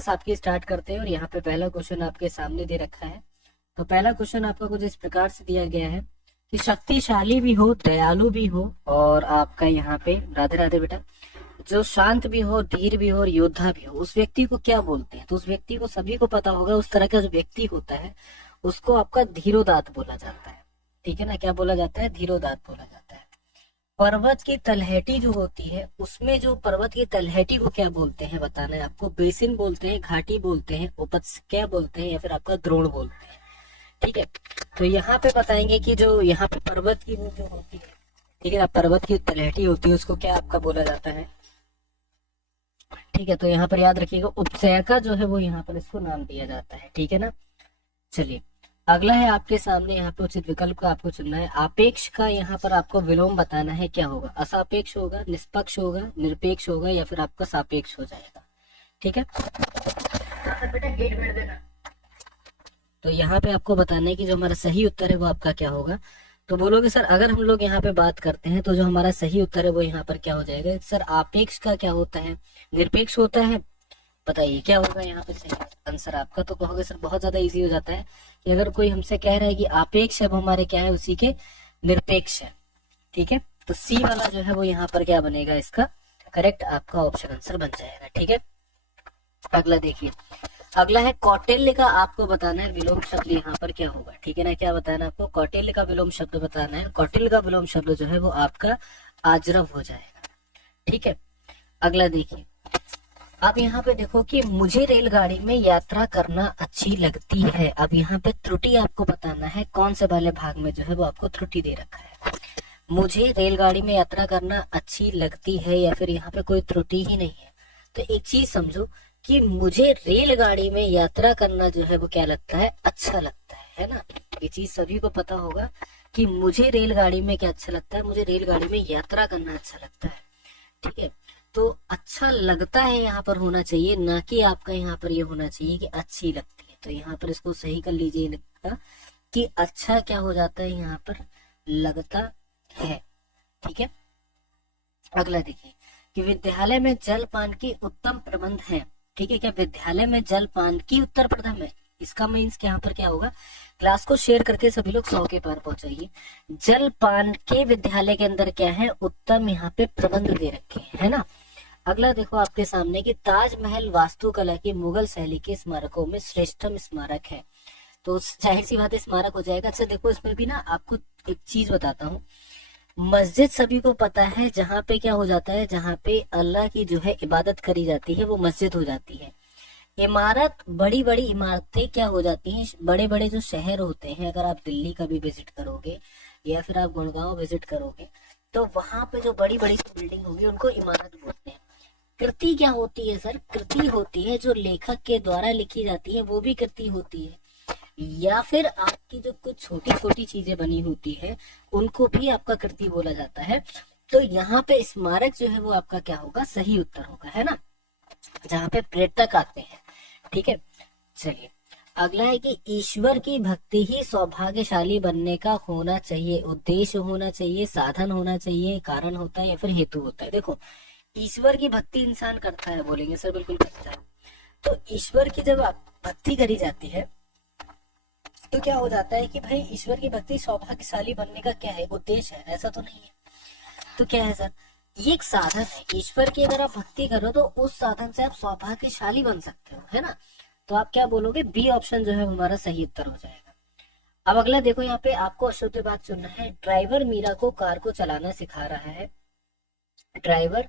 Class आपकी start करते हैं और यहाँ पे पहला क्वेश्चन आपके सामने दे रखा है। तो पहला क्वेश्चन आपका कुछ इस प्रकार से दिया गया है कि शक्तिशाली भी हो, दयालु भी हो, और आपका यहाँ पे राधे राधे बेटा, जो शांत भी हो, धीर भी हो और योद्धा भी हो, उस व्यक्ति को क्या बोलते हैं? तो उस व्यक्ति को सभी को पता होगा, उस तरह का जो व्यक्ति होता है उसको आपका धीरोदात्त बोला जाता है। ठीक है ना, क्या बोला जाता है? धीरोदात्त बोला जाता है। पर्वत की तलहटी जो होती है, उसमें जो पर्वत की तलहटी को क्या बोलते हैं बताना है आपको। बेसिन बोलते हैं, घाटी बोलते हैं, उपत्यका बोलते हैं, या फिर आपका द्रोण बोलते हैं। ठीक है, तो यहाँ पे बताएंगे कि जो यहाँ पे पर्वत की वो जो होती है, ठीक है ना, पर्वत की तलहटी होती है उसको क्या आपका बोला जाता है। ठीक है, तो यहाँ पर याद रखिएगा उपत्यका जो है वो यहाँ पर इसको नाम दिया जाता है। ठीक है ना, चलिए अगला है आपके सामने, यहाँ पे उचित विकल्प का आपको चुनना है। आपेक्ष का यहाँ पर आपको विलोम बताना है, क्या होगा? असापेक्ष होगा, निष्पक्ष होगा, निरपेक्ष होगा, या फिर आपका सापेक्ष हो जाएगा। ठीक है, बेटा गेट बैठ देना। तो यहाँ पे आपको बताना है कि जो हमारा सही उत्तर है वो आपका क्या होगा। तो बोलोगे सर अगर हम लोग यहाँ पे बात करते हैं तो जो हमारा सही उत्तर है वो यहाँ पर क्या हो जाएगा? सर आपेक्ष का क्या होता है? निरपेक्ष होता है। बताइए क्या होगा यहाँ पे सही आंसर आपका? तो कहोगे सर बहुत ज्यादा इजी हो जाता है कि अगर कोई हमसे कह रहा है कि आपेक्ष है, वो हमारे क्या है? उसी के निरपेक्ष है। ठीक है, तो सी वाला जो है वो यहाँ पर क्या बनेगा? इसका करेक्ट आपका ऑप्शन आंसर बन जाएगा। ठीक है, अगला देखिए, अगला है कौटिल्य का आपको बताना है विलोम शब्द यहाँ पर क्या होगा। ठीक है ना, क्या बताना है आपको? कौटिल्य का विलोम शब्द बताना है। कौटिल्य का विलोम शब्द जो है वो आपका आजरव हो जाएगा। ठीक है, अगला देखिए, अब यहाँ पे देखो कि मुझे रेलगाड़ी में यात्रा करना अच्छी लगती है। अब यहाँ पे त्रुटि आपको बताना है, कौन से वाले भाग में जो है वो आपको त्रुटि दे रखा है। मुझे रेलगाड़ी में यात्रा करना अच्छी लगती है, या फिर यहाँ पे कोई त्रुटि ही नहीं है। तो एक चीज समझो कि मुझे रेलगाड़ी में यात्रा करना जो है वो क्या लगता है? अच्छा लगता है ना। ये चीज सभी को पता होगा कि मुझे रेलगाड़ी में क्या अच्छा लगता है? मुझे रेलगाड़ी में यात्रा करना अच्छा लगता है। ठीक है, तो अच्छा लगता है यहाँ पर होना चाहिए, ना कि आपका यहाँ पर ये होना चाहिए कि अच्छी लगती है। तो यहाँ पर इसको सही कर लीजिए लिखा कि अच्छा क्या हो जाता है? यहाँ पर लगता है। ठीक है, अगला देखिए कि विद्यालय में जलपान की उत्तम प्रबंध है। ठीक है, क्या विद्यालय में जलपान की उत्तर प्रथम है? इसका मीन्स यहाँ पर क्या होगा? क्लास को शेयर करके सभी लोग 100 के पार पहुंचाइए। जलपान के विद्यालय के अंदर क्या है? उत्तम यहाँ पे प्रबंध दे रखे हैं, है ना। अगला देखो आपके सामने कि ताजमहल वास्तुकला की मुगल शैली के स्मारकों में श्रेष्ठतम स्मारक है। तो जाहिर सी बात है स्मारक हो जाएगा। अच्छा देखो इसमें भी ना आपको एक चीज बताता हूँ। मस्जिद सभी को पता है, जहाँ पे क्या हो जाता है? जहाँ पे अल्लाह की जो है इबादत करी जाती है वो मस्जिद हो जाती है। इमारत, बड़ी बड़ी इमारतें क्या हो जाती हैं? बड़े बड़े जो शहर होते हैं, अगर आप दिल्ली का भी विजिट करोगे या फिर आप गुड़गांव विजिट करोगे तो वहां पे जो बड़ी बड़ी बिल्डिंग होगी उनको इमारत बोलते हैं। कृति क्या होती है सर? कृति होती है जो लेखक के द्वारा लिखी जाती है, वो भी कृति होती है। या फिर आपकी जो कुछ छोटी छोटी चीजें बनी होती है उनको भी आपका कृति बोला जाता है। तो यहाँ पे स्मारक जो है वो आपका क्या होगा? सही उत्तर होगा, है ना, जहाँ पे पर्यटक आते हैं। ठीक है, चलिए अगला है कि ईश्वर की भक्ति ही सौभाग्यशाली बनने का होना चाहिए। उद्देश्य होना चाहिए, साधन होना चाहिए, कारण होता है, या फिर हेतु होता है। देखो ईश्वर की भक्ति इंसान करता है, बोलेंगे सर बिल्कुल करता है। तो ईश्वर की जब भक्ति करी जाती है तो क्या हो जाता है कि भाई ईश्वर की भक्ति सौभाग्यशाली बनने का क्या है? उद्देश्य है, ऐसा तो नहीं है। तो क्या है सर? ये एक साधन है। ईश्वर की अगर आप भक्ति करो तो उस साधन से आप सौभाग्यशाली बन सकते हो, है ना। तो आप क्या बोलोगे? बी ऑप्शन जो है हमारा सही उत्तर हो जाएगा। अब अगला देखो, यहाँ पे आपको अशुद्ध बात चुनना है। ड्राइवर मीरा को कार को चलाना सिखा रहा है। ड्राइवर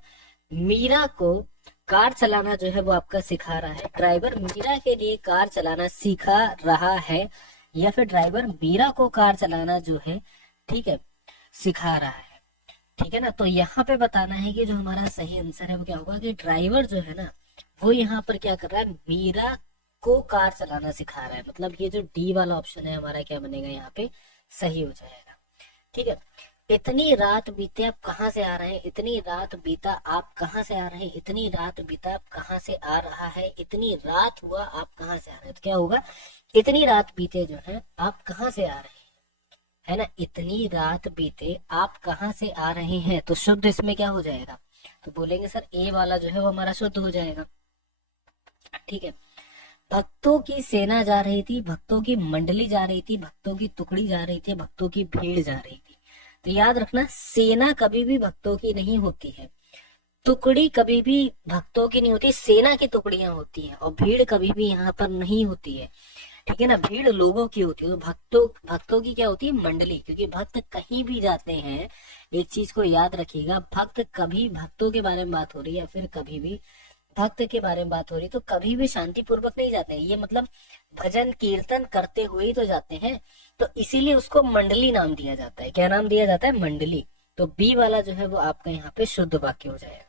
मीरा को कार चलाना जो है वो आपका सिखा रहा है। ड्राइवर मीरा के लिए कार चलाना सिखा रहा है, या फिर ड्राइवर मीरा को कार चलाना जो है, ठीक है, सिखा रहा है। ठीक है ना, तो यहाँ पे बताना है कि जो हमारा सही आंसर है वो क्या होगा कि ड्राइवर जो है ना वो यहाँ पर क्या कर रहा है? मीरा को कार चलाना सिखा रहा है। मतलब ये जो डी वाला ऑप्शन है हमारा क्या बनेगा? यहाँ पे सही हो जाएगा। ठीक है, इतनी रात बीते आप कहाँ से आ रहे हैं? इतनी रात बीता आप कहाँ से आ रहे हैं? इतनी रात बीता आप कहाँ से आ रहा है? इतनी रात हुआ आप कहाँ से आ रहे हैं? तो क्या होगा? इतनी रात बीते जो है आप कहाँ से आ रहे हैं, है ना। इतनी रात बीते आप कहाँ से आ रहे हैं, तो शुद्ध इसमें क्या हो जाएगा? तो बोलेंगे सर ए वाला जो है वो हमारा शुद्ध हो जाएगा। ठीक है। भक्तों की सेना जा रही थी, भक्तों की मंडली जा रही थी, भक्तों की टुकड़ी जा रही थी, भक्तों की भीड़ जा रही थी। तो याद रखना, सेना कभी भी भक्तों की नहीं होती है, टुकड़ी कभी भी भक्तों की नहीं होती, सेना की टुकड़ियां होती हैं, और भीड़ कभी भी यहाँ पर नहीं होती है। ठीक है ना, भीड़ लोगों की होती है, तो भक्तों की क्या होती है, मंडली। क्योंकि भक्त कहीं भी जाते हैं, एक चीज को याद रखिएगा, भक्त कभी भक्तों के बारे में बात हो रही है या फिर कभी भी भक्त के बारे में बात हो रही है, तो कभी भी शांति पूर्वक नहीं जाते हैं। ये मतलब भजन कीर्तन करते हुए ही तो जाते हैं, तो इसीलिए उसको मंडली नाम दिया जाता है। क्या नाम दिया जाता है, मंडली। तो बी वाला जो है वो आपका यहाँ पे शुद्ध वाक्य हो जाएगा।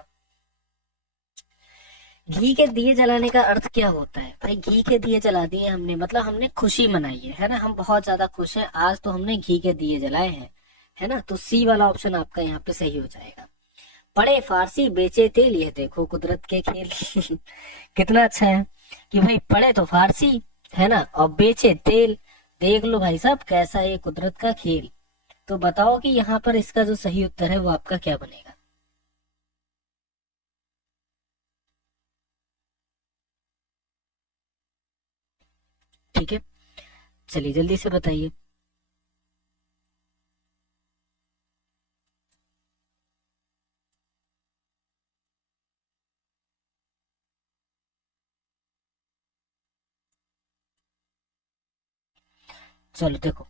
घी के दिए जलाने का अर्थ क्या होता है भाई, घी के दिए जला दिए हमने, मतलब हमने खुशी मनाई है ना, हम बहुत ज्यादा खुश हैं आज, तो हमने घी के दिए जलाए हैं, है ना। तो सी वाला ऑप्शन आपका यहाँ पे सही हो जाएगा। पढ़े फारसी बेचे तेल, यह देखो कुदरत के खेल। कितना अच्छा है कि भाई पढ़े तो फारसी, है ना, और बेचे तेल। देख लो भाई साहब कैसा है ये कुदरत का खेल। तो बताओ कि यहाँ पर इसका जो सही उत्तर है वो आपका क्या बनेगा। ठीक है, चलिए जल्दी से बताइए। चलो देखो,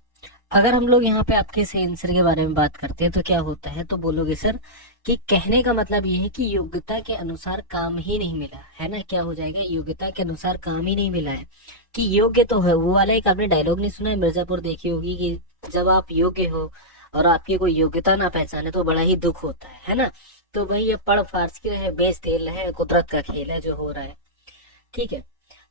अगर हम लोग यहाँ पे आपके से आंसर के बारे में बात करते हैं तो क्या होता है, तो बोलोगे सर कि कहने का मतलब ये है कि योग्यता के अनुसार काम ही नहीं मिला, है ना। क्या हो जाएगा, योग्यता के अनुसार काम ही नहीं मिला है। कि योग्य तो है, वो वाला एक आपने डायलॉग नहीं सुना है, मिर्जापुर देखी होगी, कि जब आप योग्य हो और आपकी कोई योग्यता ना पहचाने तो बड़ा ही दुख होता है ना। तो भाई ये पढ़ फारसी के है, बेच तेल है, कुदरत का खेल है जो हो रहा है। ठीक है,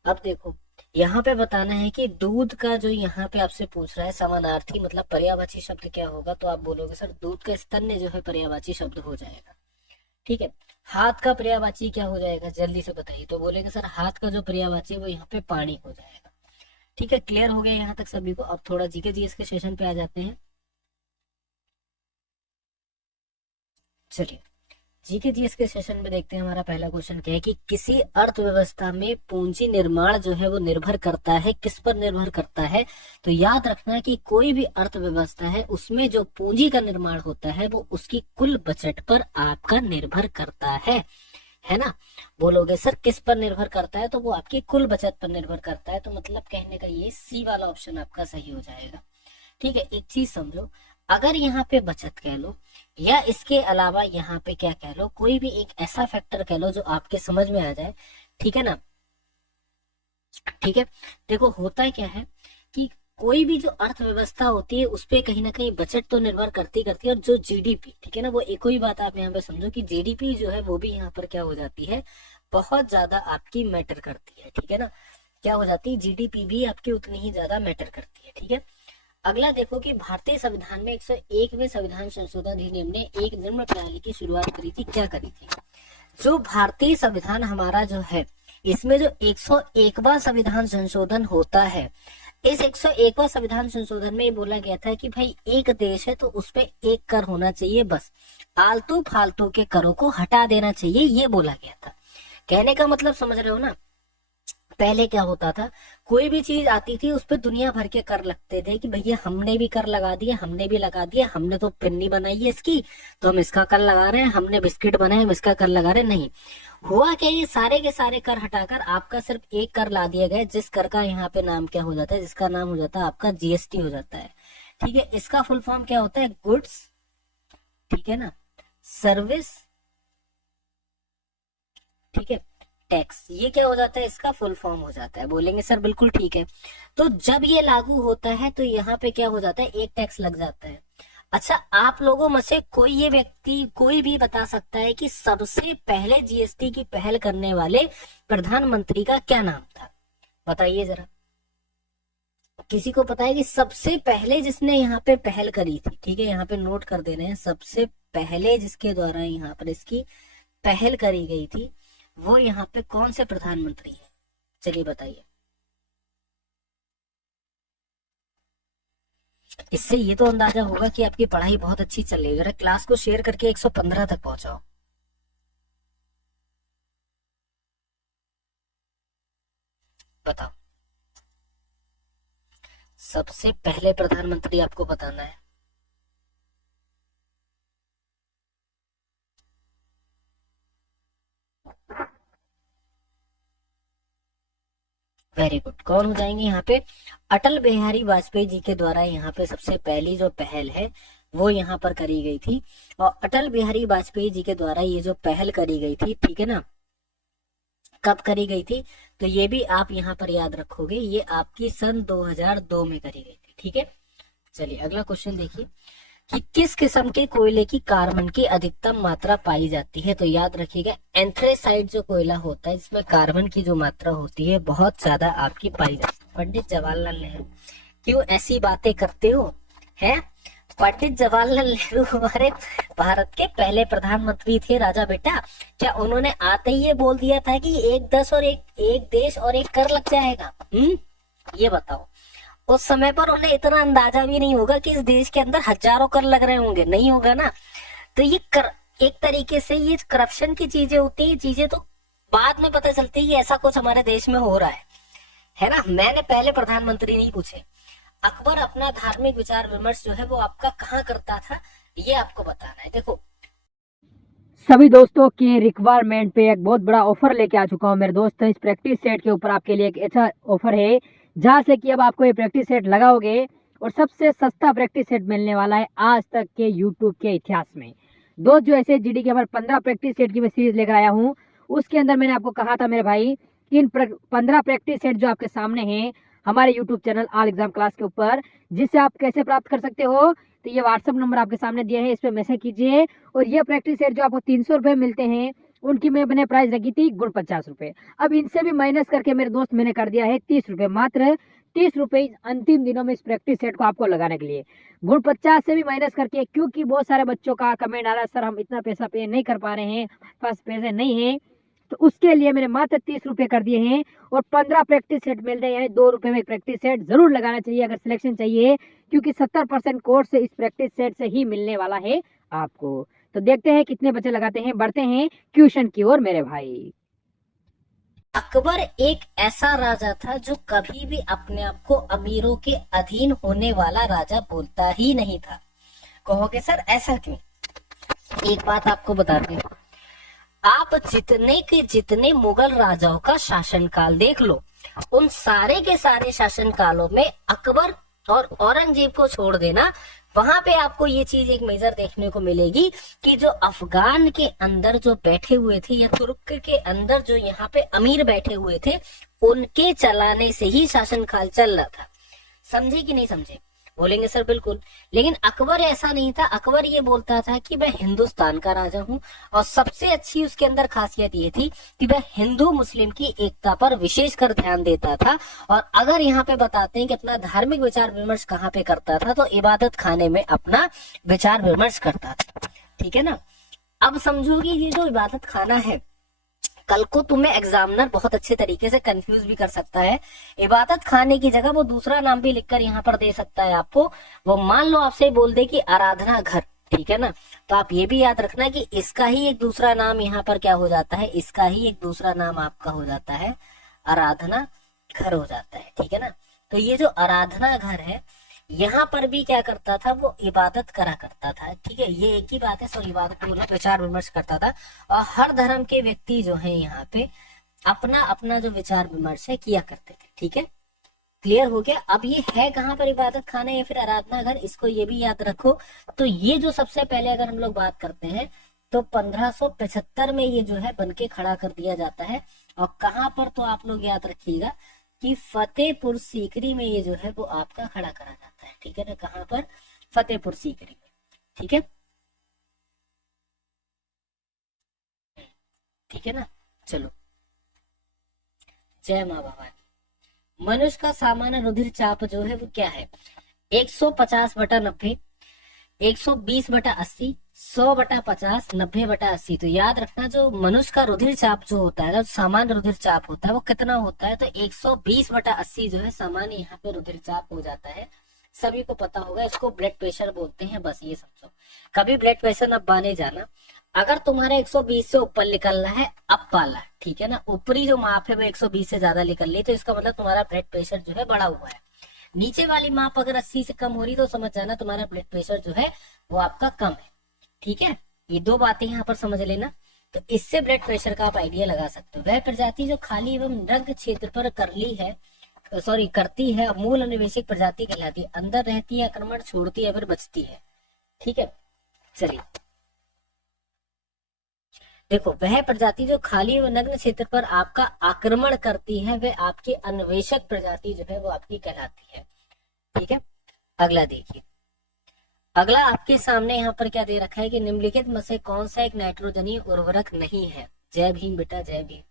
अब देखो यहाँ पे बताना है कि दूध का जो यहाँ पे आपसे पूछ रहा है समानार्थी मतलब पर्यायवाची शब्द क्या होगा, तो आप बोलोगे सर दूध का स्तन्य जो है पर्यायवाची शब्द हो जाएगा। ठीक है, हाथ का पर्यायवाची क्या हो जाएगा, जल्दी से बताइए। तो बोलेंगे सर हाथ का जो पर्यायवाची है वो यहाँ पे पानी हो जाएगा। ठीक है, क्लियर हो गया यहाँ तक सभी को। अब थोड़ा जीके जीएस के सेशन पे आ जाते हैं। चलिए, जीके जीएस के सेशन में देखते हैं हमारा पहला क्वेश्चन क्या है कि किसी अर्थव्यवस्था में पूंजी निर्माण जो है वो निर्भर करता है, किस पर निर्भर करता है। तो याद रखना कि कोई भी अर्थव्यवस्था है उसमें जो पूंजी का निर्माण होता है वो उसकी कुल बजट पर आपका निर्भर करता है ना। बोलोगे सर किस पर निर्भर करता है, तो वो आपकी कुल बचत पर निर्भर करता है। तो मतलब कहने का ये सी वाला ऑप्शन आपका सही हो जाएगा। ठीक है, एक चीज समझो, अगर यहाँ पे बचत कह लो या इसके अलावा यहाँ पे क्या कह लो, कोई भी एक ऐसा फैक्टर कह लो जो आपके समझ में आ जाए, ठीक है ना। ठीक है, देखो होता है क्या है कि कोई भी जो अर्थव्यवस्था होती है उस पे कहीं ना कहीं बजट तो निर्भर करती करती है, और जो जीडीपी, ठीक है ना, वो एक ही बात आप यहाँ पे समझो कि जीडीपी जो है वो भी यहाँ पर क्या हो जाती है, बहुत ज्यादा आपकी मैटर करती है। ठीक है ना, क्या हो जाती है, जीडीपी भी आपकी उतनी ही ज्यादा मैटर करती है। ठीक है, अगला देखो कि भारतीय संविधान में 101वें संविधान संशोधन अधिनियम ने एक निम्न प्रणाली की शुरुआत करी थी, क्या करी थी। जो भारतीय संविधान हमारा जो है, इसमें जो 101वां संविधान संशोधन होता है, इस 101वां संविधान संशोधन में ये बोला गया था कि भाई एक देश है तो उस पे एक कर होना चाहिए, बस आलतू फालतू के करों को हटा देना चाहिए, ये बोला गया था। कहने का मतलब समझ रहे हो ना। पहले क्या होता था, कोई भी चीज आती थी उस पर दुनिया भर के कर लगते थे कि भैया हमने भी कर लगा दिया, हमने भी लगा दिया, हमने तो पिन्नी बनाई है इसकी तो हम इसका कर लगा रहे हैं, हमने बिस्किट बनाए हम इसका कर लगा रहे हैं। नहीं हुआ क्या, ये सारे के सारे कर हटाकर आपका सिर्फ एक कर ला दिया गया, जिस कर का यहाँ पे नाम क्या हो जाता है, जिसका नाम हो जाता है आपका जीएसटी हो जाता है। ठीक है, इसका फुल फॉर्म क्या होता है, गुड्स, ठीक है ना, सर्विस, ठीक है, टैक्स। ये क्या हो जाता है, इसका फुल फॉर्म हो जाता है। बोलेंगे सर बिल्कुल ठीक है। तो जब ये लागू होता है तो यहाँ पे क्या हो जाता है, एक टैक्स लग जाता है। अच्छा, आप लोगों में से कोई ये व्यक्ति कोई भी बता सकता है कि सबसे पहले जीएसटी की पहल करने वाले प्रधानमंत्री का क्या नाम था, बताइए जरा। किसी को पता है कि सबसे पहले जिसने यहाँ पे पहल करी थी, ठीक है, यहाँ पे नोट कर दे रहे हैं, सबसे पहले जिसके द्वारा यहाँ पर इसकी पहल करी गई थी वो यहाँ पे कौन से प्रधानमंत्री है, चलिए बताइए। इससे ये तो अंदाजा होगा कि आपकी पढ़ाई बहुत अच्छी चल रही है। जरा क्लास को शेयर करके 115 तक पहुंचाओ। बताओ। सबसे पहले प्रधानमंत्री आपको बताना है। Very good. कौन हो जाएंगे यहाँ पे? अटल बिहारी वाजपेयी जी के द्वारा यहाँ पे सबसे पहली जो पहल है वो यहाँ पर करी गई थी। और अटल बिहारी वाजपेयी जी के द्वारा ये जो पहल करी गई थी, ठीक है ना, कब करी गई थी? तो ये भी आप यहाँ पर याद रखोगे, ये आपकी सन 2002 में करी गई थी। ठीक है, चलिए अगला क्वेश्चन देखिए कि किस किस्म के कोयले की कार्बन की अधिकतम मात्रा पाई जाती है? तो याद रखिएगा, एंथ्रेसाइट जो कोयला होता है जिसमें कार्बन की जो मात्रा होती है बहुत ज्यादा आपकी पाई जाती है। पंडित जवाहरलाल नेहरू, क्यों ऐसी बातें करते हो? है पंडित जवाहरलाल नेहरू हमारे भारत के पहले प्रधानमंत्री थे राजा बेटा। क्या उन्होंने आते ही ये बोल दिया था कि एक दस और एक देश और एक कर लग जाएगा? ये बताओ, उस समय पर उन्हें इतना अंदाजा भी नहीं होगा कि इस देश के अंदर हजारों कर लग रहे होंगे, नहीं होगा ना। तो ये एक तरीके से ये करप्शन की चीजें होती है, चीजें तो बाद में पता चलती है कि ऐसा कुछ हमारे देश में हो रहा है ना। मैंने पहले प्रधानमंत्री नहीं पूछे। अकबर अपना धार्मिक विचार विमर्श जो है वो आपका कहाँ करता था, ये आपको बताना है। देखो, सभी दोस्तों के रिक्वायरमेंट पे एक बहुत बड़ा ऑफर लेके आ चुका हूँ मेरे दोस्त। इस प्रैक्टिस सेट के ऊपर आपके लिए एक अच्छा ऑफर है, जहाँ से कि अब आपको ये प्रैक्टिस सेट लगाओगे और सबसे सस्ता प्रैक्टिस सेट मिलने वाला है आज तक के यूट्यूब के इतिहास में। दोस्त, जो ऐसे जीडी के हमारे 15 प्रैक्टिस सेट की मैं सीरीज लेकर आया हूँ, उसके अंदर मैंने आपको कहा था मेरे भाई, इन 15 प्रैक्टिस सेट जो आपके सामने हैं हमारे YouTube channel all exam class के ऊपर, जिससे आप कैसे प्राप्त कर सकते हो, तो ये व्हाट्सएप नंबर आपके सामने दिए हैं, इस पर मैसेज कीजिए। और ये प्रैक्टिस सेट जो आपको 300 रुपये मिलते हैं, उनकी मैंने प्राइस रखी थी गुण 50 रुपये। अब इनसे भी माइनस करके मेरे दोस्त मैंने कर दिया है 30 रुपये, मात्र 30 रुपये अंतिम दिनों में इस प्रैक्टिस सेट को आपको लगाने के लिए। गुण 50 से भी माइनस करके, क्योंकि बहुत सारे बच्चों का कमेंट आ रहा है सर हम इतना पैसा पे नहीं कर पा रहे हैं, पास पैसे नहीं है, तो उसके लिए मैंने मात्र 30 रुपये कर दिए हैं। और 15 प्रैक्टिस सेट मिल रहे हैं, 2 रुपये में एक प्रैक्टिस सेट जरूर लगाना चाहिए अगर सिलेक्शन चाहिए, क्योंकि 70% कोर्स इस प्रैक्टिस सेट से ही मिलने वाला है आपको। तो देखते हैं कितने बच्चे लगाते हैं, बढ़ते हैं क्वेश्चन की ओर मेरे भाई। अकबर एक ऐसा राजा था जो कभी भी अपने आप को अमीरों के अधीन होने वाला राजा बोलता ही नहीं था। कहोगे सर ऐसा क्यों? एक बात आपको बताते हैं, आप जितने के जितने मुगल राजाओं का शासनकाल देख लो, उन सारे के सारे शासनकालों में अकबर और औरंगजेब को छोड़ देना, वहां पे आपको ये चीज एक मेजर देखने को मिलेगी कि जो अफगान के अंदर जो बैठे हुए थे या तुर्क के अंदर जो यहाँ पे अमीर बैठे हुए थे, उनके चलाने से ही शासनकाल चल रहा था। समझे कि नहीं समझे? बोलेंगे सर बिल्कुल। लेकिन अकबर ऐसा नहीं था। अकबर ये बोलता था कि मैं हिंदुस्तान का राजा हूँ, और सबसे अच्छी उसके अंदर खासियत ये थी कि वह हिंदू मुस्लिम की एकता पर विशेष कर ध्यान देता था। और अगर यहाँ पे बताते हैं कि अपना धार्मिक विचार विमर्श कहाँ पे करता था, तो इबादत खाने में अपना विचार विमर्श करता था। ठीक है ना। अब समझोगे ये जो इबादत खाना है, कल को तुम्हें एग्जामिनर बहुत अच्छे तरीके से कंफ्यूज भी कर सकता है। इबादत खाने की जगह वो दूसरा नाम भी लिखकर यहाँ पर दे सकता है आपको। वो मान लो आपसे बोल दे कि आराधना घर, ठीक है ना, तो आप ये भी याद रखना कि इसका ही एक दूसरा नाम यहाँ पर क्या हो जाता है, इसका ही एक दूसरा नाम आपका हो जाता है आराधना घर हो जाता है। ठीक है ना। तो ये जो आराधना घर है, यहाँ पर भी क्या करता था, वो इबादत करा करता था। ठीक है, ये एक ही बात है। सो इबादत मतलब विचार विमर्श करता था, और हर धर्म के व्यक्ति जो है यहाँ पे अपना अपना जो विचार विमर्श है किया करते थे। ठीक है, क्लियर हो गया। अब ये है कहाँ पर इबादत खाना या फिर आराधना घर, इसको ये भी याद रखो। तो ये जो सबसे पहले अगर हम लोग बात करते हैं तो 1575 में ये जो है बनके खड़ा कर दिया जाता है। और कहाँ पर, तो आप लोग याद रखिएगा कि फतेहपुर सीकरी में ये जो है वो आपका खड़ा करा जाता है। ठीक है ना, कहाँ पर? फतेहपुर सीकरी में। ठीक है, ठीक है ना। चलो, जय माँ भवानी। मनुष्य का सामान्य रुधिर चाप जो है वो क्या है? 150/90, 120/80, 100/50, 90/80। तो याद रखना, जो मनुष्य का रुधिर चाप जो होता है ना, सामान्य रुधिर चाप होता है, वो कितना होता है? तो 120/80 जो है सामान्य यहाँ पे रुधिर चाप हो जाता है। सभी को पता होगा, इसको ब्लड प्रेशर बोलते हैं। बस ये समझो, कभी ब्लड प्रेशर न बाने जाना। अगर तुम्हारा 120 से ऊपर निकल रहा है अप वाला, ठीक है ना, ऊपरी जो माप है वो 120 से ज्यादा निकल रही, तो इसका मतलब तुम्हारा ब्लड प्रेशर जो है बढ़ा हुआ है। नीचे वाली माप अगर 80 से कम हो रही तो समझ जाना तुम्हारा ब्लड प्रेशर जो है वो आपका कम है। ठीक है, ये दो बातें यहाँ पर समझ लेना। तो इससे ब्लड प्रेशर का आप आइडिया लगा सकते हो। वह प्रजाति जो खाली एवं रग क्षेत्र पर करली है, सॉरी करती है, मूल अनिवेशिक प्रजाति कहलाती है। अंदर रहती है, आक्रमण छोड़ती है, फिर बचती है। ठीक है, चलिए देखो, वह प्रजाति जो खाली व नग्न क्षेत्र पर आपका आक्रमण करती है वह आपकी अन्वेषक प्रजाति जो है वो आपकी कहलाती है। ठीक है, अगला देखिए, अगला आपके सामने यहाँ पर क्या दे रखा है कि निम्नलिखित में से कौन सा एक नाइट्रोजनी उर्वरक नहीं है। जय भीम बेटा, जय Bhim.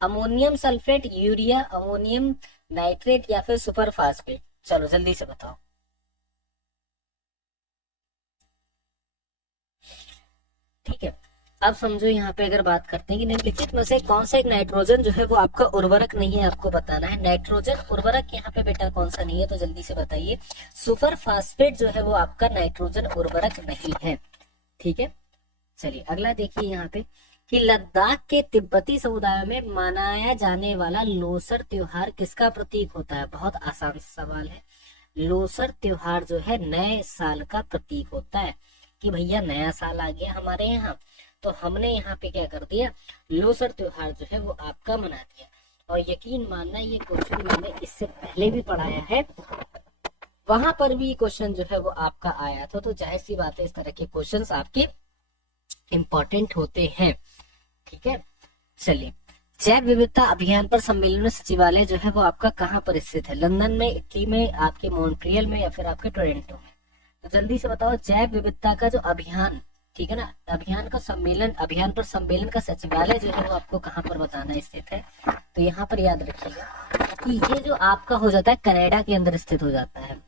Ammonium sulphate, urea, ammonium nitrate या फिर सुपर फास्फेट। चलो जल्दी से बताओ। ठीक है, अब समझो यहाँ पे अगर बात करते हैं कि निम्नलिखित में से कौन सा एक नाइट्रोजन जो है वो आपका उर्वरक नहीं है, आपको बताना है। नाइट्रोजन उर्वरक यहाँ पे बेटा कौन सा नहीं है, तो जल्दी से बताइए। सुपर फास्फेट जो है वो आपका नाइट्रोजन उर्वरक नहीं है। ठीक है, चलिए अगला देखिए यहाँ पे कि लद्दाख के तिब्बती समुदायों में मनाया जाने वाला लोसर त्योहार किसका प्रतीक होता है। बहुत आसान सवाल है। लोसर त्योहार जो है नए साल का प्रतीक होता है कि भैया नया साल आ गया हमारे यहाँ, तो हमने यहाँ पे क्या कर दिया, लोसर त्योहार जो है वो आपका मना दिया। और यकीन मानना ये क्वेश्चन मैंने इससे पहले भी पढ़ाया है, वहां पर भी क्वेश्चन जो है वो आपका आया था। तो जाहिर सी बात है इस तरह के क्वेश्चंस आपके इम्पोर्टेंट होते हैं। ठीक है, चलिए, जैव विविधता अभियान पर सम्मेलन सचिवालय जो है वो आपका कहाँ पर स्थित है। लंदन में, इटली में, आपके मॉन्ट्रियल में या फिर आपके टोरंटो में। तो जल्दी से बताओ, जैव विविधता का जो अभियान, ठीक है ना, अभियान का सम्मेलन, अभियान पर सम्मेलन का सचिवालय जो है वो आपको कहाँ पर बताना स्थित है। तो यहाँ पर याद रखिएगा कि ये जो आपका हो जाता है कनाडा के अंदर स्थित हो जाता है।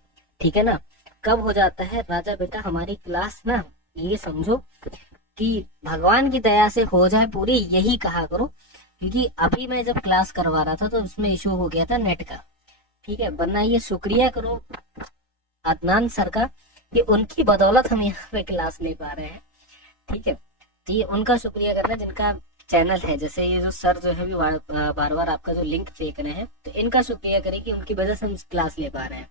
ठीक है ना, कब हो जाता है राजा बेटा, हमारी क्लास ना ये समझो कि भगवान की दया से हो जाए पूरी, यही कहा करो, क्योंकि अभी मैं जब क्लास करवा रहा था तो उसमें इशू हो गया था नेट का। ठीक है, वरना ये शुक्रिया करो अदनान सर का कि उनकी बदौलत हम यहाँ पे क्लास ले पा रहे हैं। ठीक है, तो ये उनका शुक्रिया करना जिनका चैनल है, जैसे ये जो सर जो है भी बार बार आपका जो लिंक फेंक रहे हैं, तो इनका शुक्रिया करें कि उनकी वजह से हम क्लास ले पा रहे हैं।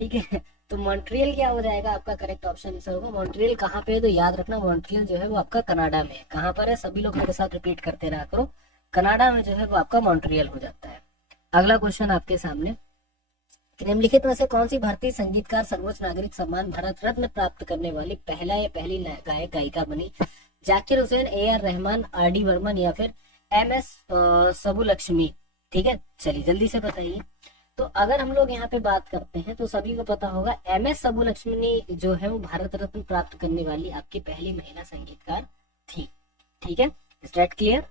ठीक है, तो मॉन्ट्रियल क्या हो जाएगा आपका करेक्ट ऑप्शन आंसर होगा। मॉन्ट्रियल कहाँ पे है, तो याद रखना मॉन्ट्रियल जो है वो आपका कनाडा में है। कहाँ पर है, सभी लोग मेरे साथ रिपीट करते रहा करो, कनाडा में जो है वो आपका मॉन्ट्रियल हो जाता है। अगला क्वेश्चन आपके सामने, निम्नलिखित में से कौन सी भारतीय संगीतकार सर्वोच्च नागरिक सम्मान भारत रत्न प्राप्त करने वाली पहला या पहली गायक गायिका बनी। जाकिर हुसैन, AR रहमान, RD बर्मन या फिर MS सुब्बुलक्ष्मी। ठीक है, चलिए जल्दी से बताइए। तो अगर हम लोग यहाँ पे बात करते हैं तो सभी को पता होगा MS सुब्बुलक्ष्मी जो है वो भारत रत्न प्राप्त करने वाली आपकी पहली महिला संगीतकार थी। ठीक है, स्टार्ट क्लियर।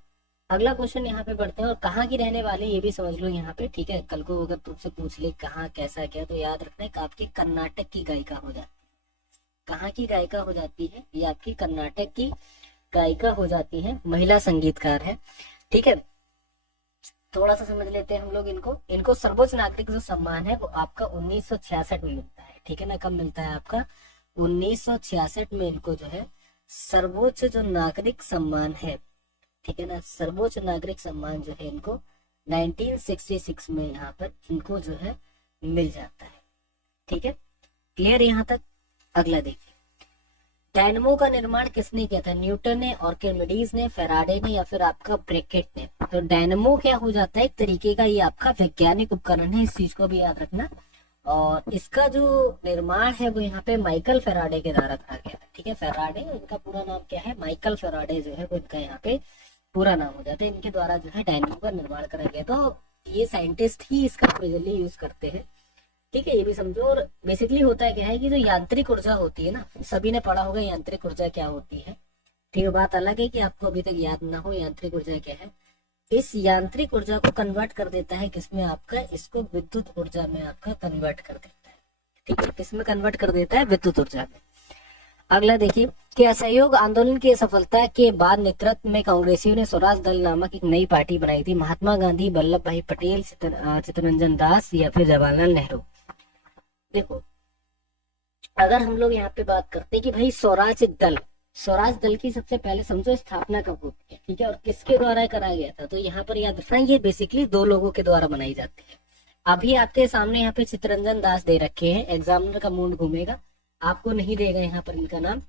अगला क्वेश्चन यहाँ पे बढ़ते हैं, और कहाँ की रहने वाले ये भी समझ लो यहाँ पे। ठीक है, कल को अगर तुमसे पूछ ले कहाँ कैसा क्या, तो याद रखना है कि आपकी कर्नाटक की गायिका हो जाती है। कहाँ की गायिका हो जाती है, ये आपकी कर्नाटक की गायिका हो जाती है, महिला संगीतकार है। ठीक है, थोड़ा सा समझ लेते हैं हम लोग इनको सर्वोच्च नागरिक जो सम्मान है वो आपका 1966 में मिलता है। ठीक है ना, कब मिलता है आपका, 1966 में इनको जो है सर्वोच्च जो नागरिक सम्मान है, ठीक है ना, सर्वोच्च नागरिक सम्मान जो है इनको 1966 में यहाँ पर इनको जो है मिल जाता है। ठीक है, क्लियर यहाँ तक। अगला देखिए, डायनमो का निर्माण किसने किया था। न्यूटन ने, आर्किमिडीज ने, फेराडे ने या फिर आपका ब्रैकेट ने। तो डायनमो क्या हो जाता है, एक तरीके का ये आपका वैज्ञानिक उपकरण है, इस चीज को भी याद रखना। और इसका जो निर्माण है वो यहाँ पे माइकल फेराडे के द्वारा करा गया था। ठीक है, फेराडे, इनका पूरा नाम क्या है, माइकल फेराडे जो है वो इनका यहाँ पे पूरा नाम हो जाता है। इनके द्वारा जो है डायनमो का निर्माण करा गया। तो ये साइंटिस्ट ही इसका मेजरली यूज करते हैं। ठीक है, ये भी समझो। और बेसिकली होता है क्या है कि जो यांत्रिक ऊर्जा होती है ना, सभी ने पढ़ा होगा यांत्रिक ऊर्जा क्या होती है। ठीक है, बात अलग है कि आपको अभी तक याद ना हो यांत्रिक ऊर्जा क्या है। इस यांत्रिक ऊर्जा को कन्वर्ट कर देता है किसमें आपका, इसको विद्युत ऊर्जा में आपका कन्वर्ट कर देता है। ठीक है, किसमें कन्वर्ट कर देता है, विद्युत ऊर्जा में। अगला देखिए कि असहयोग आंदोलन की सफलता के बाद नेतृत्व में कांग्रेसियों ने स्वराज दल नामक एक नई पार्टी बनाई थी। महात्मा गांधी, वल्लभ भाई पटेल, चित्तरंजन दास या फिर जवाहरलाल नेहरू। देखो, अगर हम लोग यहाँ पे बात करते हैं कि भाई स्वराज दल, स्वराज दल की सबसे पहले समझो स्थापना कब होती है, ठीक है, और किसके द्वारा कराया गया था, तो यहाँ पर याद रखना ये बेसिकली दो लोगों के द्वारा बनाई जाती है। अभी आपके सामने यहाँ पे चितरंजन दास दे रखे हैं, एग्जामिनर का मूड घूमेगा, आपको नहीं देगा यहाँ पर इनका नाम।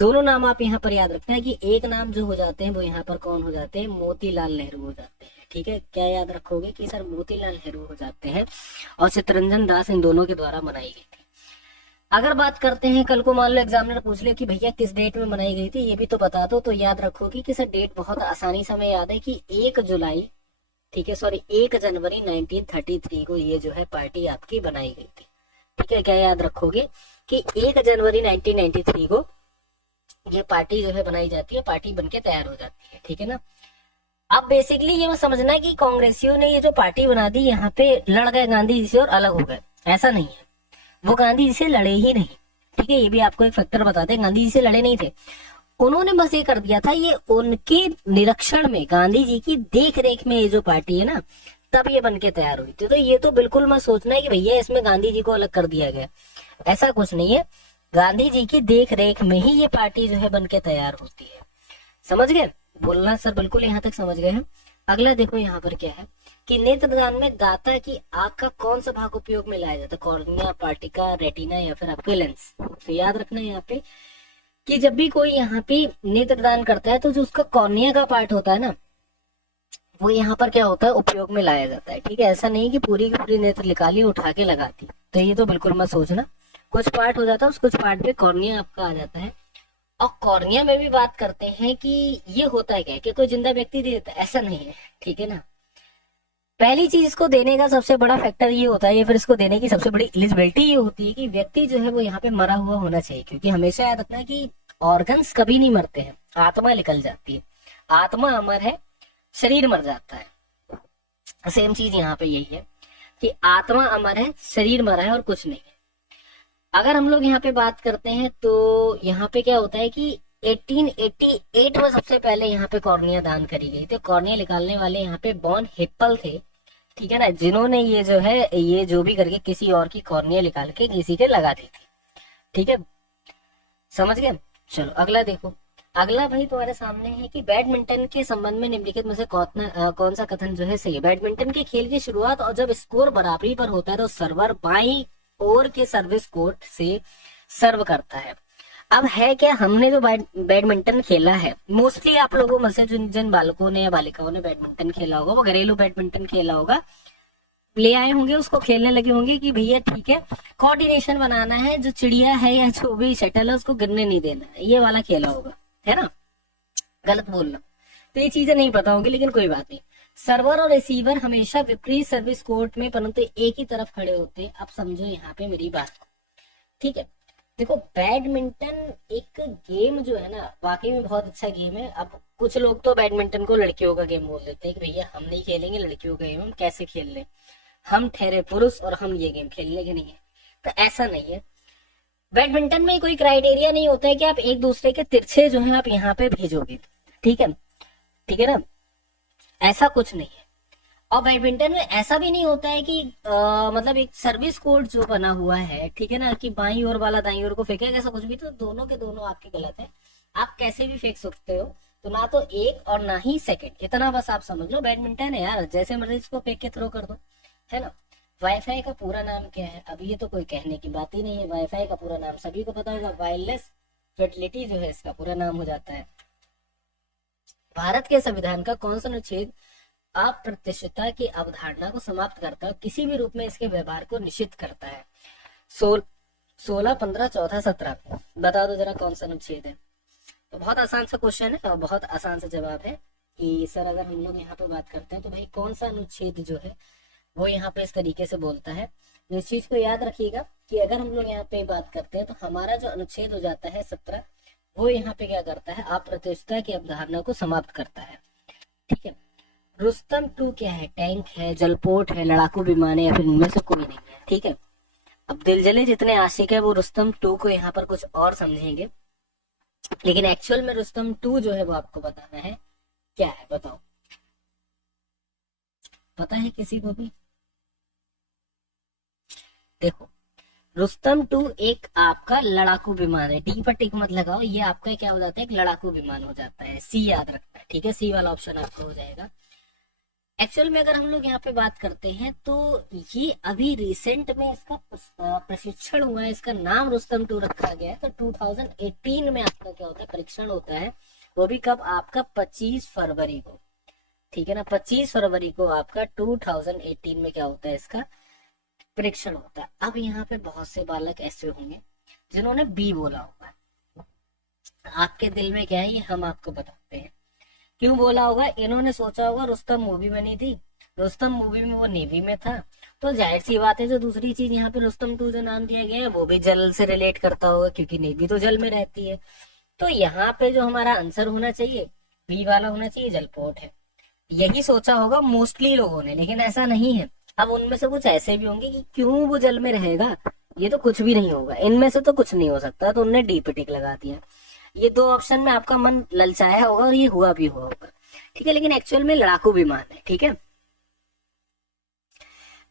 दोनों नाम आप यहाँ पर याद रखना है कि एक नाम जो हो जाते हैं वो यहाँ पर कौन हो जाते हैं, मोतीलाल नेहरू हो जाते हैं, ठीक है। क्या याद रखोगे कि सर मोतीलाल नेहरू हो जाते हैं और चितरंजन दास इन दोनों के द्वारा बनाई गई थी। अगर बात करते हैं, कल को मान लो एग्जामिनर पूछ ले कि भैया किस डेट में बनाई गई थी, ये भी तो बता दो, तो याद रखोगे कि सर डेट बहुत आसानी से हमें याद है कि 1 जुलाई, ठीक है, सॉरी 1 जनवरी 1933 को ये जो है पार्टी आपकी बनाई गई थी, ठीक है। क्या याद रखोगे कि 1 जनवरी 1993 को ये पार्टी जो है बनाई जाती है, पार्टी बनके तैयार हो जाती है, ठीक है ना। अब बेसिकली ये समझना है कि कांग्रेसियों ने ये जो पार्टी बना दी, यहाँ पे लड़ गए गांधी जी से और अलग हो गए, ऐसा नहीं है। वो गांधी जी से लड़े ही नहीं, ठीक है, ये भी आपको एक फैक्टर बताते हैं, गांधी जी से लड़े नहीं थे। उन्होंने बस ये कर दिया था, ये उनके निरीक्षण में, गांधी जी की देख रेख में ये जो पार्टी है ना, तब ये बनके तैयार हुई थी। तो ये तो बिल्कुल मत सोचना है कि भैया इसमें गांधी जी को अलग कर दिया गया, ऐसा कुछ नहीं है। गांधी जी की देख रेख में ही ये पार्टी जो है बनके तैयार होती है। समझ गए? बोलना सर बिल्कुल यहाँ तक समझ गए हैं। अगला देखो यहाँ पर क्या है कि नेत्रदान में दाता की आंख का कौन सा भाग उपयोग में लाया जाता है, कॉर्निया, पार्टिका, रेटिना या फिर आपके लेंस। तो याद रखना है यहाँ पे कि जब भी कोई यहाँ पे नेत्रदान करता है तो जो उसका कॉर्निया का पार्ट होता है ना, वो यहाँ पर क्या होता है, उपयोग में लाया जाता है, ठीक है। ऐसा नहीं कि पूरी की पूरी नेत्र निकाली उठा के लगाती, तो ये तो बिल्कुल मत सोचना। कुछ पार्ट हो जाता है, कुछ पार्ट पे कॉर्निया आपका आ जाता है। और कॉर्निया में भी बात करते हैं कि ये होता है क्या कि कोई जिंदा व्यक्ति दे देता है, ऐसा नहीं है, ठीक है ना। पहली चीज इसको देने का सबसे बड़ा फैक्टर ये होता है, या फिर इसको देने की सबसे बड़ी एलिजिबिलिटी ये होती है कि व्यक्ति जो है वो यहाँ पे मरा हुआ होना चाहिए, क्योंकि हमेशा याद रखना है कि ऑर्गन्स कभी नहीं मरते हैं, आत्मा निकल जाती है। आत्मा अमर है, शरीर मर जाता है। सेम चीज यहाँ पे यही है कि आत्मा अमर है, शरीर मरा है और कुछ नहीं है। अगर हम लोग यहाँ पे बात करते हैं तो यहाँ पे क्या होता है कि 1888 में सबसे पहले यहाँ पे कॉर्निया दान करी गई थी। कॉर्निया निकालने वाले यहाँ पे बॉन हिप्पल थे, ठीक है ना, जिन्होंने ये जो है ये जो भी करके किसी और की कॉर्निया निकाल के किसी के लगा दी थी, ठीक है, समझ गए। चलो अगला देखो। अगला भाई तुम्हारे सामने है कि बैडमिंटन के संबंध में निम्नलिखित में से कौन सा कथन जो है सही है। बैडमिंटन के खेल की शुरुआत और जब स्कोर बराबरी पर होता है तो सर्वर बाई ओर के सर्विस कोर्ट से सर्व करता है। अब है क्या, हमने जो बैडमिंटन खेला है, मोस्टली आप लोगों में से जिन जिन बालकों ने या बालिकाओं ने बैडमिंटन खेला होगा, वो घरेलू बैडमिंटन खेला होगा, ले आए होंगे, उसको खेलने लगे होंगे कि भैया ठीक है, कोऑर्डिनेशन बनाना है, जो चिड़िया है या जो भी शटल है उसको गिरने नहीं देना है, ये वाला खेला होगा, है ना। गलत बोलना, तो ये चीजें नहीं पता होंगी, लेकिन कोई बात नहीं। सर्वर और रिसीवर हमेशा विपरीत सर्विस कोर्ट में परंतु एक ही तरफ खड़े होते हैं। अब समझो यहाँ पे मेरी बात को, ठीक है। देखो बैडमिंटन एक गेम जो है ना, वाकई में बहुत अच्छा गेम है। अब कुछ लोग तो बैडमिंटन को लड़कियों का गेम बोल देते हैं कि भैया हम नहीं खेलेंगे लड़कियों का गेम, हम कैसे खेल ले, हम ठहरे पुरुष और हम ये गेम खेलने के नहीं है। तो ऐसा नहीं है, बैडमिंटन में कोई क्राइटेरिया नहीं होता है कि आप एक दूसरे के तिरछे जो है आप यहाँ पे भेजोगे, ठीक है, ठीक है ना, ऐसा कुछ नहीं है। और बैडमिंटन में ऐसा भी नहीं होता है कि मतलब एक सर्विस कोर्ट जो बना हुआ है, ठीक है ना, कि बाई ओर वाला दाई ओर को फेंकेगा, ऐसा कुछ भी, तो दोनों के दोनों आपके गलत है। आप कैसे भी फेंक सकते हो, तो ना तो एक और ना ही सेकंड, इतना बस आप समझ लो। बैडमिंटन है यार, जैसे मर्जी इसको फेंक के थ्रो कर दो, है ना। वाईफाई का पूरा नाम क्या है, अब ये तो कोई कहने की बात ही नहीं है। वाईफाई का पूरा नाम सभी को पता होगा, वायरलेस फर्टिलिटी जो है इसका पूरा नाम हो जाता है। भारत के संविधान का कौन सा अनुच्छेद अप्रत्यक्षता की अवधारणा को समाप्त करता है, किसी भी रूप में इसके व्यवहार को निषिद्ध करता है। 16, 15, 14, 17 बता दो जरा कौन सा अनुच्छेद है। तो बहुत आसान सा क्वेश्चन है और बहुत आसान सा जवाब है कि सर अगर हम लोग यहाँ पे बात करते हैं तो भाई कौन सा अनुच्छेद जो है वो यहाँ पे इस तरीके से बोलता है। तो इस चीज को याद रखिएगा कि अगर हम लोग यहाँ पे बात करते हैं तो हमारा जो अनुच्छेद हो जाता है 17, वो यहाँ पे क्या करता है, अप्रत्यक्षता की अवधारणा को समाप्त करता है, ठीक है। रुस्तम 2 क्या है, टैंक है, जलपोर्ट है, लड़ाकू विमान है, या फिर इनमें से कोई नहीं है, ठीक है। अब दिलजले जितने आशिक है वो रुस्तम 2 को यहाँ पर कुछ और समझेंगे, लेकिन एक्चुअल में रुस्तम 2 जो है वो आपको बताना है क्या है, बताओ, पता है किसी को भी? देखो रुस्तम 2 एक आपका लड़ाकू विमान है, टी पर टिक मत लगाओ, ये आपका क्या हो जाता है, एक लड़ाकू विमान हो जाता है, सी याद रखना है, ठीक है, सी वाला ऑप्शन आपका हो जाएगा। एक्चुअल में अगर हम लोग यहाँ पे बात करते हैं तो ये अभी रिसेंट में इसका प्रशिक्षण हुआ है, इसका नाम रुस्तम 2 रखा गया है। तो 2018 में आपका क्या होता है, परीक्षण होता है, वो भी कब, आपका 25 फरवरी को, ठीक है ना, 25 फरवरी को आपका 2018 में क्या होता है, इसका परीक्षण होता है। अब यहाँ पे बहुत से बालक ऐसे होंगे जिन्होंने बी बोला होगा, आपके दिल में क्या है ये हम आपको बताते हैं। क्यों बोला होगा, इन्होंने सोचा होगा रुस्तम मूवी बनी थी, रुस्तम मूवी में वो नेवी में था, तो जाहिर सी बात है जो दूसरी चीज यहाँ पे रुस्तम 2 जो नाम दिया गया है वो भी जल से रिलेट करता होगा, क्योंकि नेवी तो जल में रहती है। तो यहाँ पे जो हमारा आंसर होना चाहिए बी वाला होना चाहिए, जलपोर्ट है, यही सोचा होगा मोस्टली लोगों ने, लेकिन ऐसा नहीं है। अब उनमें से कुछ ऐसे भी होंगे कि क्यों वो जल में रहेगा, ये तो कुछ भी नहीं होगा, इनमें से तो कुछ नहीं हो सकता, तो उनने डी पे टिक लगा दिया। ये 2 ऑप्शन में आपका मन ललचाया होगा और ये हुआ भी हुआ होगा, ठीक है, लेकिन एक्चुअल में लड़ाकू विमान है, ठीक है।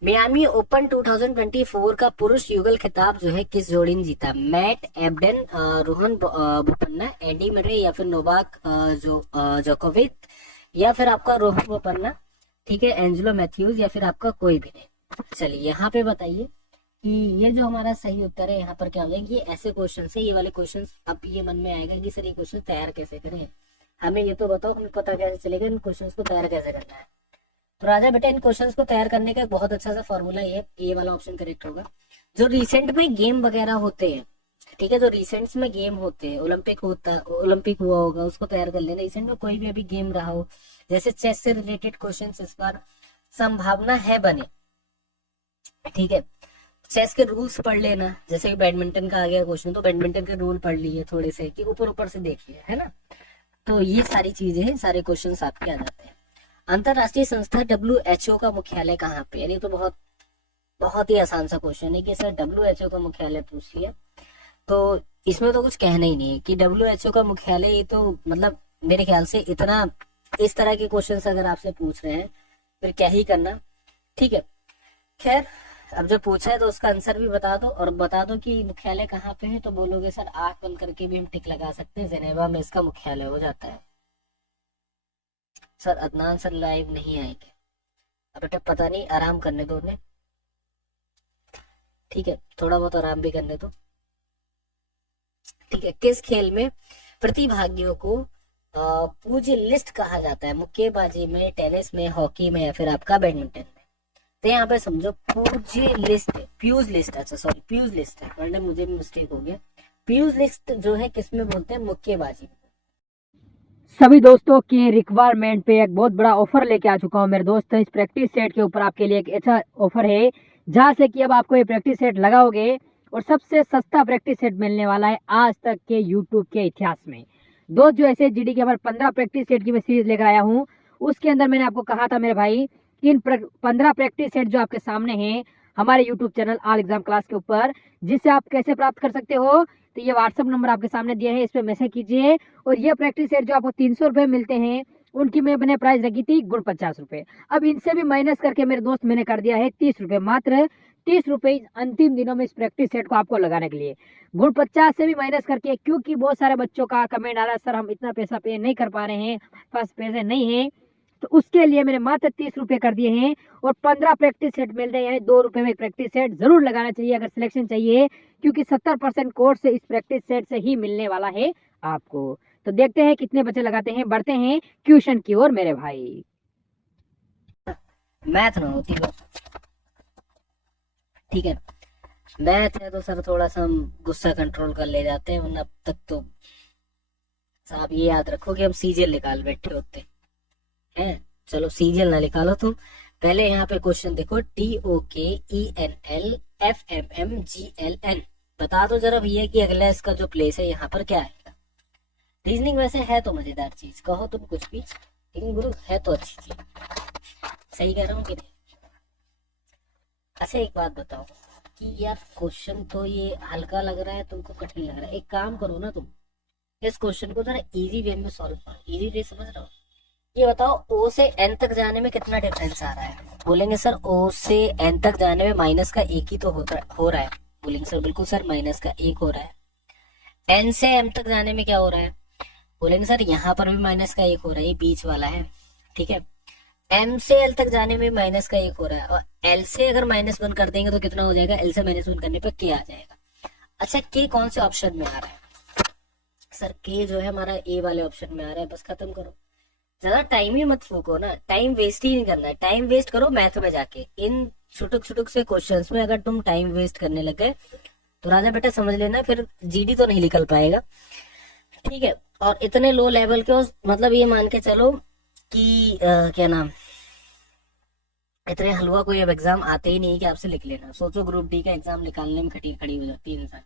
मियामी ओपन 2024 का पुरुष युगल खिताब जो है किस जोड़ी ने जीता, Matt Ebden, Rohan Bopanna, Eddie Murray, या फिर नोवाक जोकोविच, या फिर आपका रोहन बोपन्ना, ठीक है, एंजेलो मैथ्यूज, या फिर आपका कोई भी नहीं। चलिए यहाँ पे बताइए कि ये जो हमारा सही उत्तर है यहाँ पर क्या हो जाएगा, ये ऐसे क्वेश्चन है, ये वाले क्वेश्चन अब ये मन में आएगा कि सर ये क्वेश्चन तैयार कैसे करें, हमें ये तो बताओ, हमें पता कैसे चलेगा इन क्वेश्चन को तैयार कैसे करना है। तो राजा बेटा इन क्वेश्चंस को तैयार करने का एक बहुत अच्छा सा फॉर्मूला ये वाला ऑप्शन करेक्ट होगा। जो रिसेंट में गेम वगैरह होते हैं, ठीक है, जो रिसेंट में गेम होते हैं, ओलंपिक हुआ होगा उसको तैयार कर लेना। रिसेंट में कोई भी अभी गेम रहा हो, जैसे चेस से रिलेटेड क्वेश्चंस इस बार संभावना है बने, ठीक है, चेस के रूल्स पढ़ लेना, जैसे कि बैडमिंटन का आ गया क्वेश्चन, तो बैडमिंटन के रूल पढ़ लिए थोड़े से, कि ऊपर ऊपर से देख लिया है ना। तो ये सारी चीजें हैं, सारे क्वेश्चंस आपके आ जाते हैं। अंतरराष्ट्रीय संस्था WHO का मुख्यालय कहाँ पे, यानी तो बहुत ही आसान सा क्वेश्चन है कि सर WHO का मुख्यालय पूछ लिया, तो इसमें तो कुछ कहना ही नहीं है कि WHO का मुख्यालय, ये तो मतलब मेरे ख्याल से इतना, इस तरह के क्वेश्चंस अगर आपसे पूछ रहे हैं फिर क्या ही करना, ठीक है। खैर अब जब पूछा है तो उसका आंसर भी बता दो, और बता दो कि मुख्यालय कहाँ पे है, तो बोलोगे सर आंख बंद करके भी हम टिक लगा सकते हैं, जेनेवा में इसका मुख्यालय हो जाता है। सर अदनान सर लाइव नहीं आएंगे, अब बेटा पता नहीं, आराम करने दो उन्हें, ठीक है, थोड़ा बहुत आराम भी करने दो, ठीक है। किस खेल में प्रतिभागियों को पूज्य लिस्ट कहा जाता है, मुक्केबाजी में, टेनिस में, हॉकी में, या फिर आपका बैडमिंटन में। तो यहाँ पे समझो पूज्य लिस्ट, फ्यूज लिस्ट, अच्छा सॉरी फ्यूज लिस्ट है, वरना मुझे भी मिस्टेक हो गया। फ्यूज लिस्ट जो है किसमें बोलते हैं, मुक्केबाजी। सभी दोस्तों के रिक्वायरमेंट पे एक बहुत बड़ा ऑफर लेके आ चुका हूँ मेरे दोस्त। इस प्रैक्टिस सेट के ऊपर आपके लिए एक अच्छा ऑफर है, जहाँ से कि अब आपको ये प्रैक्टिस सेट लगाओगे और सबसे सस्ता प्रैक्टिस सेट मिलने वाला है आज तक के यूट्यूब के इतिहास में। दोस्त जो ऐसे GD के 15 प्रैक्टिस सेट की मैं सीरीज लेकर आया हूँ, उसके अंदर मैंने आपको कहा था मेरे भाई कि इन 15 प्रैक्टिस सेट जो आपके सामने हैं हमारे YouTube channel all exam class के ऊपर, जिससे आप कैसे प्राप्त कर सकते हो, तो ये व्हाट्सअप नंबर आपके सामने दिया है, इस पर मैसेज कीजिए। और ये प्रैक्टिस सेट जो आपको 300 रुपये मिलते हैं, उनकी मैंने प्राइस रखी थी गुण 50 रुपये। अब इनसे भी माइनस करके मेरे दोस्त मैंने कर दिया है 30 रुपये, मात्र 30 रुपये अंतिम दिनों में इस प्रैक्टिस सेट को आपको लगाने के लिए। गुण 50 से भी माइनस करके, क्योंकि बहुत सारे बच्चों का कमेंट आ रहा है सर हम इतना पैसा पे नहीं कर पा रहे हैं, पास पैसे नहीं है, तो उसके लिए मैंने मात्र 30 रुपये कर दिए हैं। और 15 प्रैक्टिस सेट मिल रहे हैं, 2 रुपये में एक प्रैक्टिस सेट जरूर लगाना चाहिए अगर सिलेक्शन चाहिए, क्योंकि 70% कोर्स इस प्रैक्टिस सेट से ही मिलने वाला है आपको। तो देखते हैं कितने बच्चे लगाते हैं, बढ़ते हैं ट्यूशन की ओर मेरे भाई। मैथ ना होती है, ठीक है, मैथ है तो सर थोड़ा सा हम गुस्सा कंट्रोल कर ले जाते हैं, वरना अब तक तो साहब ये याद रखो कि हम सीजीएल निकाल बैठे होते हैं। चलो सीजीएल ना निकालो तुम, पहले यहाँ पे क्वेश्चन देखो, TOKENLFMMGLN, बता दो जरा भैया कि अगला इसका जो प्लेस है यहाँ पर क्या आएगा। रीजनिंग वैसे है तो मजेदार चीज, कहो तुम कुछ भी, लेकिन गुरु है तो अच्छी चीज, सही कह रहा हूँ कि नहीं। अच्छा एक बात बताओ कि यार क्वेश्चन तो ये हल्का लग रहा है, तुमको कठिन लग रहा है, एक काम करो ना तुम, इस क्वेश्चन को जरा इजी वे में सॉल्व करो, इजी वे समझ रहे हो। ये बताओ O से N तक जाने में कितना डिफरेंस आ रहा है, बोलेंगे सर O से N तक जाने में माइनस का 1 ही तो हो रहा है, बोलेंगे सर बिल्कुल सर माइनस का 1 हो रहा है। एन से एम तक जाने में क्या हो रहा है, बोलेंगे सर यहाँ पर भी माइनस का 1 हो रहा है, ये बीच वाला है, ठीक है। एम से एल तक जाने में माइनस का 1 हो रहा है, और एल से अगर -1 कर देंगे तो कितना हो जाएगा, एल से -1 करने पर के आ जाएगा। अच्छा के कौन से ऑप्शन में आ रहा है, सर के जो है हमारा ए वाले ऑप्शन में आ रहा है। बस खत्म करो, ज्यादा टाइम ही मत फूको ना, टाइम वेस्ट ही नहीं करना है। टाइम वेस्ट करो मैथ में जाके, इन छुटुक छुटुक से क्वेश्चंस में अगर तुम टाइम वेस्ट करने लगे तो राजा बेटा समझ लेना फिर जीडी तो नहीं निकल पाएगा, ठीक है। और इतने लो लेवल के मतलब ये मान के चलो कि क्या नाम, इतने हलवा कोई अब एग्जाम आते ही नहीं कि आपसे लिख लेना। सोचो ग्रुप डी का एग्जाम निकालने में खड़ी खड़ी हो जाती है इंसान।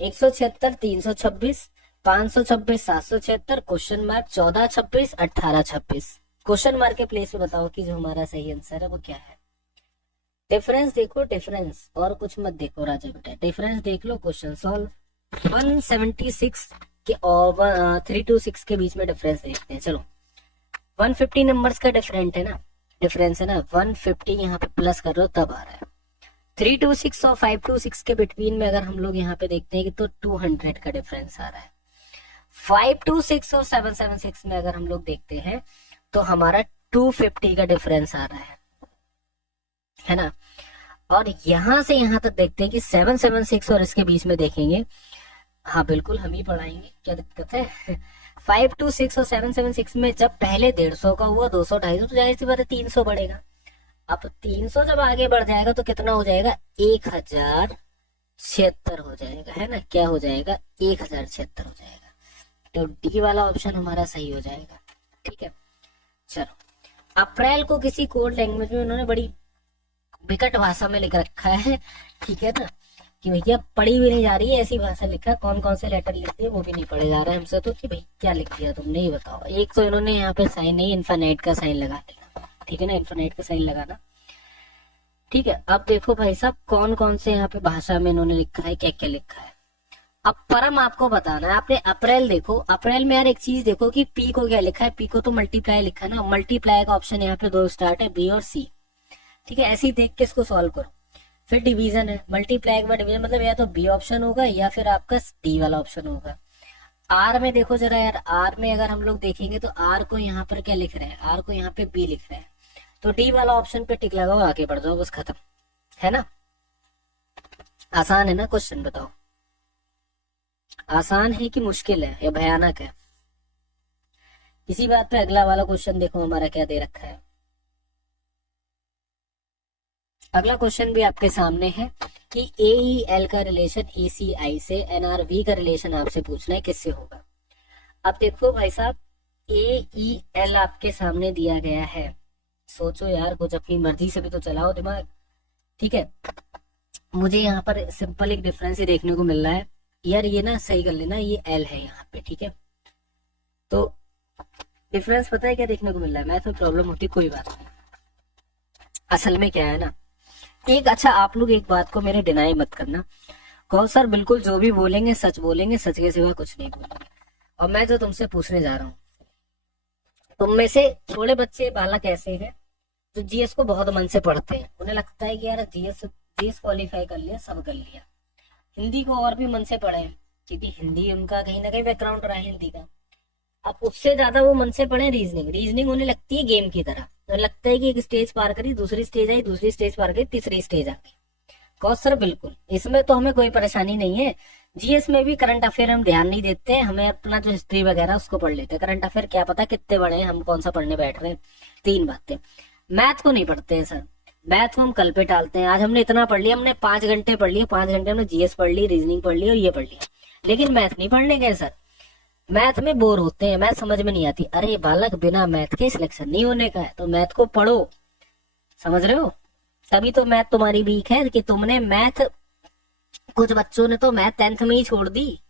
176, 326, 526, 776, क्वेश्चन मार्क 14, 26, 18, 26। क्वेश्चन मार्क के प्लेस पे बताओ कि जो हमारा सही आंसर है वो क्या है। डिफरेंस देखो, डिफरेंस और कुछ मत देखो राजा बेटा, डिफरेंस देख लो, क्वेश्चन सॉल्व। 176 के और 326 के बीच में डिफरेंस देखते हैं। चलो 150 नंबर्स का डिफरेंट है ना, डिफरेंस है ना, 150 यहाँ पे प्लस कर रहे हो तब आ रहा है। 326 और 526 के बिटवीन में अगर हम लोग यहाँ पे देखते हैं कि तो 200 का डिफरेंस आ रहा है। 526 और 776 में अगर हम लोग देखते हैं तो हमारा 250 का डिफरेंस आ रहा है ना। और यहां से यहां तक देखते हैं कि 776 और इसके बीच में देखेंगे, हाँ बिल्कुल हम ही पढ़ाएंगे, क्या दिक्कत है। 526 और 776 में जब पहले 150 का हुआ, 200, 250, तो जाहिर सी बात है 300 बढ़ेगा। अब 300 जब आगे बढ़ जाएगा तो कितना हो जाएगा, 1076 हो जाएगा, है ना। क्या हो जाएगा, 1076 हो जाएगा। तो डी वाला ऑप्शन हमारा सही हो जाएगा, ठीक है। चलो अप्रैल को किसी कोड लैंग्वेज में उन्होंने बड़ी विकट भाषा में लिख रखा है, ठीक है ना, कि भैया पढ़ी भी नहीं जा रही है, ऐसी भाषा लिखा, कौन कौन से लेटर लिखते हैं वो भी नहीं पढ़े जा रहा है हमसे, तो कि भाई क्या लिख दिया तुमने ये बताओ। एक तो इन्होंने यहाँ पे साइन नहीं, इन्फिनिट का साइन लगा देना, ठीक है ना, इन्फिनिट का साइन लगाना, ठीक है। अब देखो भाई साहब कौन कौन से यहाँ पे भाषा में इन्होंने लिखा है, क्या क्या लिखा है। अब परम आपको बताना है, आपने अप्रैल देखो, अप्रैल में यार एक चीज देखो कि पी को क्या लिखा है, पी को तो मल्टीप्लाई लिखा है ना, मल्टीप्लाई का ऑप्शन यहाँ पे 2 स्टार्ट है, बी और सी, ठीक है। ऐसे ही देख के इसको सॉल्व करो। फिर डिवीजन है, मल्टीप्लाई के बाद डिवीजन, मतलब या तो बी ऑप्शन होगा या फिर आपका डी वाला ऑप्शन होगा। आर में देखो जरा यार, आर में अगर हम लोग देखेंगे तो आर को यहाँ पर क्या लिख रहे हैं, आर को यहाँ पे बी लिख रहे हैं, तो डी वाला ऑप्शन पे टिक लगाओ, आगे बढ़ जाओ, बस खत्म, है ना। आसान है ना क्वेश्चन, बताओ आसान है कि मुश्किल है या भयानक है। इसी बात पे अगला वाला क्वेश्चन देखो हमारा क्या दे रखा है। अगला क्वेश्चन भी आपके सामने है कि एईएल का रिलेशन एसीआई से, एनआरवी का रिलेशन आपसे पूछना है किससे होगा। अब देखो भाई साहब एईएल आपके सामने दिया गया है, सोचो यार कुछ अपनी मर्जी से भी तो चलाओ दिमाग, ठीक है। मुझे यहाँ पर सिंपल एक डिफरेंस ही देखने को मिल रहा है यार, ये ना सही कर लेना, ये एल है यहाँ पे, ठीक है। तो डिफरेंस पता है क्या देखने को मिल रहा है, मैथ में प्रॉब्लम होती कोई बात नहीं, असल में क्या है ना एक, अच्छा आप लोग एक बात को मेरे डिनाई मत करना, कहो सर बिल्कुल जो भी बोलेंगे सच बोलेंगे, सच के सिवा कुछ नहीं बोलेंगे। और मैं जो तुमसे पूछने जा रहा हूँ, तुम में से थोड़े बच्चे बालक ऐसे हैं जो जीएस को बहुत मन से पढ़ते हैं, उन्हें लगता है कि यार जीएस क्वालिफाई कर लिया, सब कर लिया। हिंदी को और भी मन से पढ़े, क्योंकि हिंदी उनका कहीं ना कहीं बैकग्राउंड रहा है हिंदी का। अब उससे ज्यादा वो मन से पढ़े रीजनिंग उन्हें लगती है गेम की तरह, तो लगता है कि एक स्टेज पार करी, दूसरी स्टेज आई, दूसरी स्टेज पार करी, तीसरी स्टेज आ गई। कहो सर बिल्कुल इसमें तो हमें कोई परेशानी नहीं है, जीएस में भी करंट अफेयर हम ध्यान नहीं देते, हमें अपना जो हिस्ट्री वगैरह उसको पढ़ लेते हैं। करंट अफेयर क्या पता कितने बड़े हैं, हम कौन सा पढ़ने बैठ रहे हैं, 3 बातें। मैथ को नहीं पढ़ते हैं सर, मैथ को हम कल पे टालते हैं। आज हमने इतना पढ़ लिया, हमने 5 घंटे पढ़ लिया, 5 घंटे हमने जीएस पढ़ ली, रीजनिंग पढ़ ली और ये पढ़ लिया, लेकिन मैथ नहीं पढ़ने गए सर। मैथ में बोर होते हैं, मैथ समझ में नहीं आती। अरे बालक बिना मैथ के सिलेक्शन नहीं होने का है, तो मैथ को पढ़ो, समझ रहे हो। तभी तो मैथ तुम्हारी वीक है कि तुमने मैथ, कुछ बच्चों ने तो मैथ 10th में ही छोड़ दी,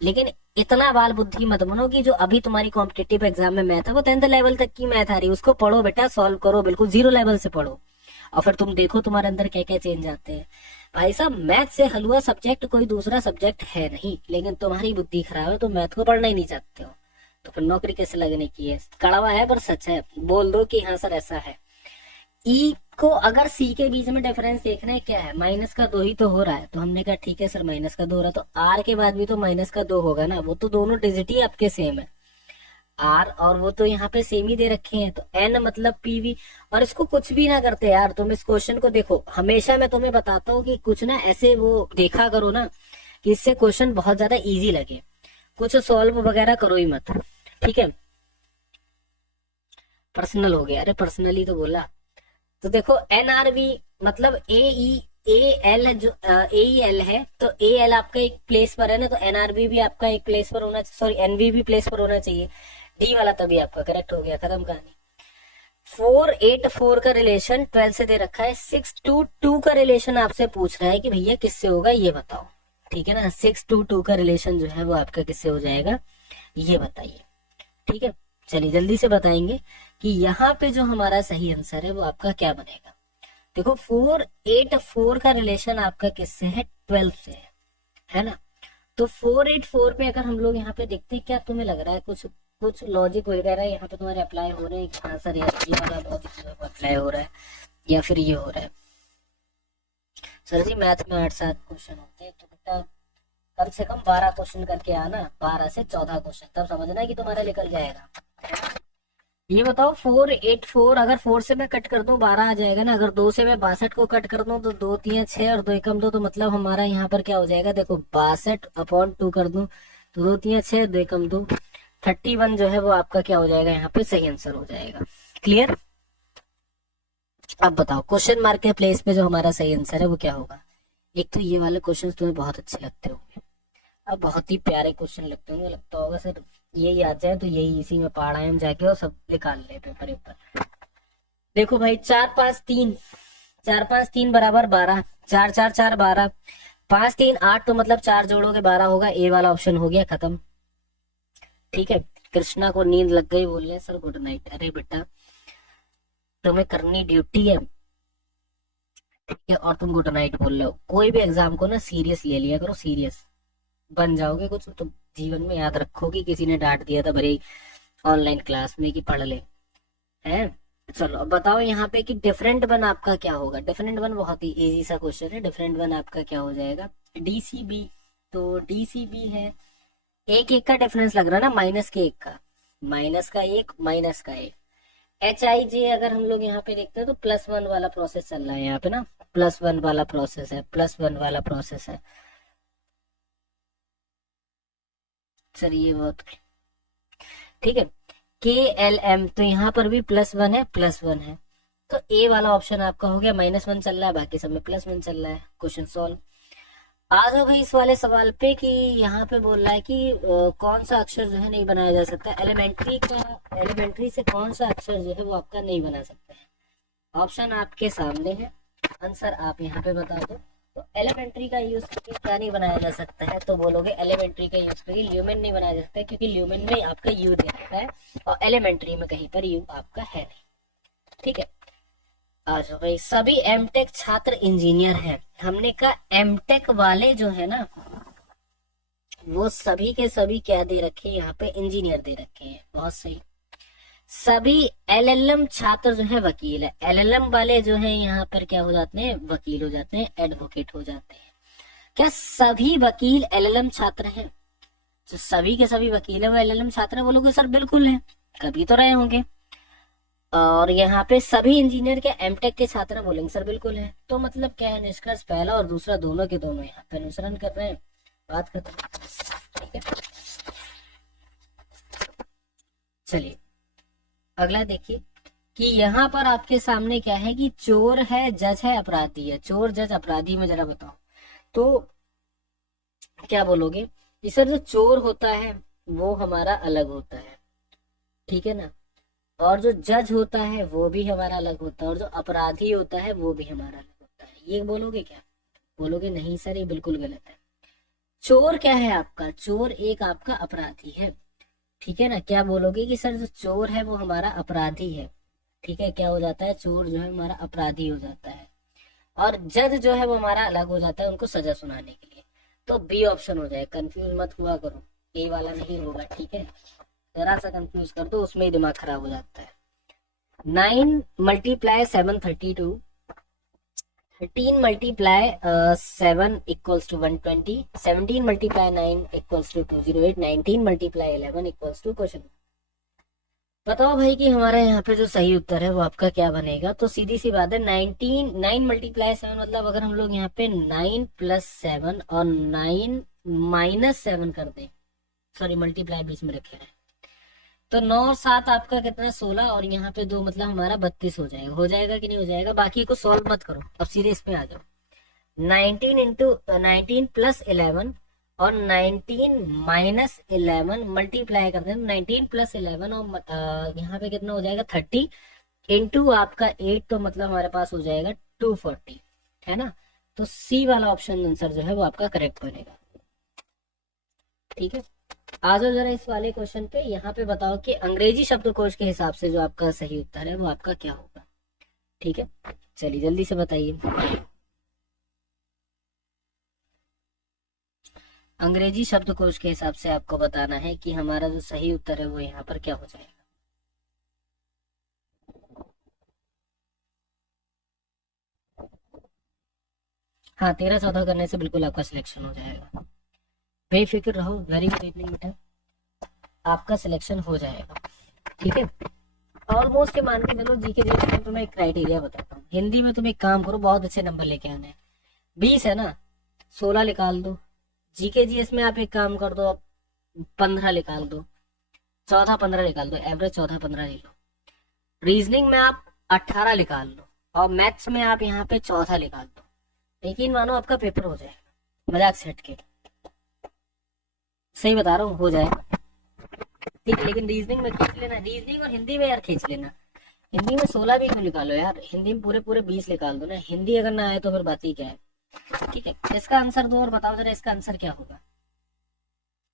लेकिन इतना बाल बुद्धि मत बनो कि जो अभी तुम्हारी कॉम्पिटिटिव एग्जाम में मैथ है वो 10th लेवल तक की मैथ आ रही है, उसको पढ़ो बेटा, सॉल्व करो, बिल्कुल 0 लेवल से पढ़ो, और फिर तुम देखो तुम्हारे अंदर क्या क्या चेंज आते हैं। भाई साहब मैथ से हलवा सब्जेक्ट कोई दूसरा सब्जेक्ट है नहीं, लेकिन तुम्हारी बुद्धि खराब है, तो मैथ को पढ़ना ही नहीं चाहते हो, तो फिर नौकरी कैसे लगने की है। कड़वा है पर सच है, बोल दो कि हाँ सर ऐसा है। ई आपको अगर सी के बीच में डिफरेंस देखना है क्या है, माइनस का 2 ही तो हो रहा है, तो हमने कहा ठीक है सर माइनस का 2 हो रहा है, तो आर के बाद भी तो माइनस का 2 होगा ना, वो तो दोनों डिजिट ही आपके सेम है, आर और वो तो यहाँ पे सेम ही दे रखे हैं, तो एन मतलब पीवी। और इसको कुछ भी ना करते यार, तुम इस क्वेश्चन को देखो, हमेशा मैं तुम्हें बताता हूँ कि कुछ ना ऐसे वो देखा करो ना कि इससे क्वेश्चन बहुत ज्यादा इजी लगे, कुछ सॉल्व वगैरह करो ही मत, ठीक है। पर्सनल हो गया, अरे पर्सनली तो बोला। तो देखो एनआरवी मतलब ए एल जो ए एल है, तो ए एल आपका एक प्लेस पर है ना, तो एनआरबी भी आपका एक प्लेस पर होना, सॉरी एनवी भी प्लेस पर होना चाहिए, डी वाला तभी आपका करेक्ट हो गया, खत्म कहानी। 484 का रिलेशन 12 से दे रखा है, 622 का रिलेशन आपसे पूछ रहा है कि भैया किससे होगा ये बताओ, ठीक है ना। 622 का रिलेशन जो है वो आपका किससे हो जाएगा ये बताइए, ठीक है। चलिए जल्दी से बताएंगे कि यहाँ पे जो हमारा सही आंसर है वो आपका क्या बनेगा। देखो 484 का रिलेशन आपका किससे है, 12 से है ना। तो 484 पे अगर हम लोग यहाँ पे देखते हैं, क्या तुम्हें लग रहा है कुछ कुछ लॉजिक वगैरह यहाँ पे तुम्हारे अप्लाई हो रहे हैं, हाँ सर यार ये वाला लॉजिक अप्लाई हो रहा है या फिर ये हो रहा है। सर जी मैथ में 8-7 क्वेश्चन होते हैं, तो बेटा कम से कम 12 क्वेश्चन करके आना, 12 से 14 क्वेश्चन, तब समझना कि तुम्हारा निकल जाएगा। ये बताओ 484 अगर 4 से मैं कट कर दूं 12 आ जाएगा ना, अगर 2 से मैं 62 को कट कर दूं तो 2 3 6 और 2 एकम 2, तो मतलब हमारा यहाँ पर क्या हो जाएगा, देखो 62/2 कर दूं तो 2 3 6 2 एकम 2, 31 जो है वो आपका क्या हो जाएगा, यहाँ पे सही आंसर हो जाएगा। क्लियर। अब बताओ क्वेश्चन मार्क के प्लेस पे जो हमारा सही आंसर है वो क्या होगा। एक तो ये वाले क्वेश्चन तुम्हें बहुत अच्छे लगते होंगे, अब बहुत ही प्यारे क्वेश्चन लगते होंगे, लगता होगा सर यही आ जाए तो यही इसी में पढ़ा है हम जाके और सब निकाल ले पेपर ऊपर। देखो भाई 4 5 3, 4 5 3 बराबर 12, 4 4 4 12, 5 3 8, तो मतलब 4 जोड़ोगे 12 होगा, ए वाला ऑप्शन हो गया खत्म, ठीक है। कृष्णा को नींद लग गई, बोल रहे सर गुड नाइट, अरे बेटा तुम्हें करनी ड्यूटी है, ठीक है, और तुम गुड नाइट बोल रहे हो। कोई भी एग्जाम को ना सीरियस ले लिया करो, सीरियस बन जाओगे कुछ तो जीवन में, याद रखो कि किसी ने डांट दिया था भले ऑनलाइन क्लास में कि पढ़ ले, है। चलो अब बताओ यहाँ पे कि डिफरेंट वन आपका क्या होगा। डिफरेंट वन बहुत ही इजी सा क्वेश्चन है, डिफरेंट वन आपका क्या हो जाएगा, डीसीबी। तो डीसीबी है, एक एक का डिफरेंस लग रहा है ना, माइनस के एक का, माइनस का एक, माइनस का एक। एच आई जे अगर हम लोग यहाँ पे देखते हैं तो +1 वाला प्रोसेस चल रहा है यहाँ पे ना, +1 वाला प्रोसेस है, +1 वाला प्रोसेस है। चलिए बहुत ठीक है। के एल एम, तो यहाँ पर भी +1 है, +1 है, तो ए वाला ऑप्शन आपका हो गया, -1 चल रहा है, बाकी सब में +1 चल रहा है। Question solve. आ जाओ भाई इस वाले सवाल पे कि यहाँ पे बोल रहा है कि कौन सा अक्षर जो है नहीं बनाया जा सकता, एलिमेंट्री का, एलिमेंट्री से कौन सा अक्षर जो है वो आपका नहीं बना सकता है। ऑप्शन आपके सामने है, आंसर आप यहाँ पे बता दो। तो एलिमेंट्री का यूज करके क्या नहीं बनाया जा सकता है, तो बोलोगे एलिमेंट्री का यूज करके ल्यूमेन नहीं बनाया जा सकता है, क्योंकि ल्यूमेन में आपका यू दे रखा है और एलिमेंट्री में कहीं पर यू आपका है नहीं, ठीक है। आ जाओ भाई, सभी एमटेक छात्र इंजीनियर हैं। हमने कहा एमटेक वाले जो है ना वो सभी के सभी क्या दे रखे हैं, यहाँ पे इंजीनियर दे रखे हैं, बहुत सही। सभी एलएलएम छात्र जो है वकील है, एलएलएम वाले जो है यहाँ पर क्या हो जाते हैं, वकील हो जाते हैं, एडवोकेट हो जाते हैं। क्या सभी वकील एलएलएम छात्र हैं, जो सभी के सभी वकील है वो एलएलएम छात्र है, बोलोगे सर बिल्कुल है, कभी तो रहे होंगे। और यहाँ पे सभी इंजीनियर के एमटेक के छात्र बोलेंगे सर बिल्कुल है। तो मतलब क्या है, निष्कर्ष पहला और दूसरा दोनों के दोनों यहाँ पे अनुसरण कर रहे हैं, बात खत्म, ठीक है। चलिए अगला देखिए कि यहाँ पर आपके सामने क्या है कि चोर है, जज है, अपराधी है। चोर जज अपराधी में जरा बताओ तो क्या बोलोगे कि सर जो चोर होता है वो हमारा अलग होता है, ठीक है ना, और जो जज होता है वो भी हमारा अलग होता है, और जो अपराधी होता है वो भी हमारा अलग होता है। ये बोलोगे क्या, बोलोगे नहीं सर ये बिल्कुल गलत है। चोर क्या है आपका, चोर एक आपका अपराधी है, ठीक है ना। क्या बोलोगे कि सर जो चोर है वो हमारा अपराधी है, ठीक है, क्या हो जाता है, चोर जो है हमारा अपराधी हो जाता है, और जज जो है वो हमारा अलग हो जाता है उनको सजा सुनाने के लिए। तो बी ऑप्शन हो जाए, कंफ्यूज मत हुआ करो, ए वाला नहीं होगा, ठीक है। जरा सा कंफ्यूज कर दो उसमें ही दिमाग खराब हो जाता है। 9 × 7 32, 18 multiply 7 equals to 120, 17 multiply 9 equals to 208, 19 multiply 11 equals to question. बताओ भाई कि हमारा यहाँ पे जो सही उत्तर है वो आपका क्या बनेगा। तो सीधी सी बात है, 9 मल्टीप्लाई 7 मतलब अगर हम लोग यहाँ पे 9 प्लस 7 और 9 माइनस 7 कर दें, सॉरी मल्टीप्लाई बीच में रखे हैं, तो 9 और 7 आपका कितना 16, और यहाँ पे 2 मतलब हमारा 32 हो जाएगा कि नहीं हो जाएगा। बाकी को सॉल्व मत करो, अब सीधे इसमें आ जाओ। 19 इंटू 19 प्लस 11 और 19 माइनस 11 मल्टीप्लाई कर दें, 19 प्लस 11 और यहाँ पे कितना हो जाएगा 30 इंटू आपका 8, तो मतलब हमारे पास हो जाएगा 240, है ना। तो सी वाला ऑप्शन आंसर जो है वो आपका करेक्ट बनेगा। ठीक है, आ जाओ जरा इस वाले क्वेश्चन पे। यहाँ पे बताओ कि अंग्रेजी शब्दकोश के हिसाब से जो आपका सही उत्तर है वो आपका क्या होगा। ठीक है, चलिए जल्दी से बताइए। अंग्रेजी शब्दकोश के हिसाब से आपको बताना है कि हमारा जो सही उत्तर है वो यहाँ पर क्या हो जाएगा। हाँ, 13-14 करने से बिल्कुल आपका सिलेक्शन हो जाएगा, बेफिक्र रहो। वेरी गुड इवनिंग बेटा, आपका सिलेक्शन हो जाएगा। ठीक है, ऑलमोस्ट ये मान के चलो। जीके जीएस में तुम्हें एक क्राइटेरिया बताता हूँ। हिंदी में तुम एक काम करो, बहुत अच्छे नंबर लेके आने हैं। 20 है ना, 16 निकाल दो। जीके जीएस में आप एक काम कर दो, आप 15 निकाल दो, 14-15 निकाल दो, एवरेज 14-15 ले लो। रीजनिंग में आप 18 निकाल लो, और मैथ्स में आप यहाँ पे 14 निकाल दो। यकीन मानो आपका पेपर हो जाएगा, मजाक से हट के सही बता रहा हूँ, हो जाएगा। ठीक है, लेकिन रीजनिंग में खींच लेना, रीजनिंग और हिंदी में यार खींच लेना। हिंदी में 16 भी क्यों निकालो यार, हिंदी में पूरे पूरे 20 निकाल दो ना। हिंदी अगर ना आए तो फिर बात ही क्या है। ठीक है, इसका आंसर दो और बताओ जरा इसका आंसर क्या होगा।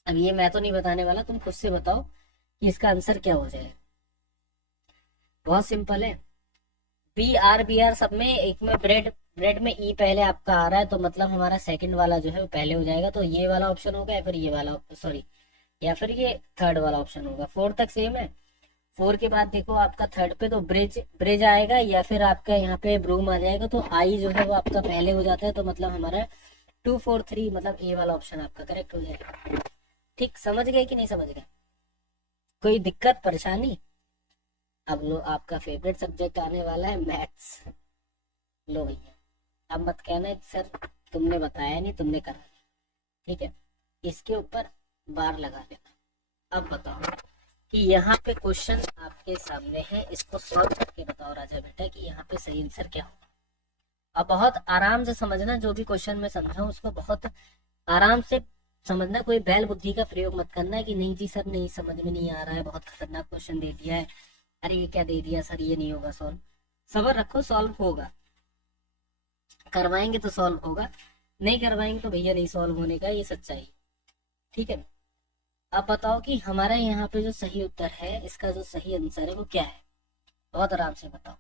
अब ये मैं तो नहीं बताने वाला, तुम खुद से बताओ कि इसका आंसर क्या हो जाएगा। बहुत सिंपल है, बी आर सब में, एक में ब्रेड, ब्रेड में ई पहले आपका आ रहा है, तो मतलब हमारा सेकंड वाला जो है वो पहले हो जाएगा। तो ये वाला ऑप्शन होगा, या फिर ये वाला, सॉरी, या फिर ये थर्ड वाला ऑप्शन होगा। 4 तक सेम है। 4 के बाद देखो आपका थर्ड पे तो ब्रिज ब्रिज आएगा, या फिर आपका यहाँ पे ब्रूम आ जाएगा। तो आई जो है वो आपका पहले हो जाता है, तो मतलब हमारा 2 4 3 मतलब ए वाला ऑप्शन आपका करेक्ट हो जाएगा। ठीक, समझ गए कि नहीं समझ गए, कोई दिक्कत परेशानी। अब लो, आपका फेवरेट सब्जेक्ट आने वाला है मैथ्स। लो भैया, अब मत कहना सर तुमने बताया नहीं, तुमने करा नहीं। ठीक है, इसके ऊपर बार लगा लेना। अब बताओ कि यहाँ पे क्वेश्चन आपके सामने है, इसको सॉल्व करके बताओ राजा बेटा कि यहाँ पे सही आंसर क्या होगा। अब बहुत आराम से समझना, जो भी क्वेश्चन में समझाऊं उसको बहुत आराम से समझना। कोई बैल बुद्धि का प्रयोग मत करना कि नहीं जी सर नहीं समझ में नहीं आ रहा है, बहुत खतरनाक क्वेश्चन दे दिया है, अरे ये क्या दे दिया सर, ये नहीं होगा सॉल्व। सबर रखो, सॉल्व होगा। करवाएंगे तो सॉल्व होगा, नहीं करवाएंगे तो भैया नहीं सॉल्व होने का, ये सच्चाई। ठीक है, अब बताओ कि हमारा यहाँ पे जो सही उत्तर है, इसका जो सही आंसर है वो क्या है। बहुत आराम से बताओ।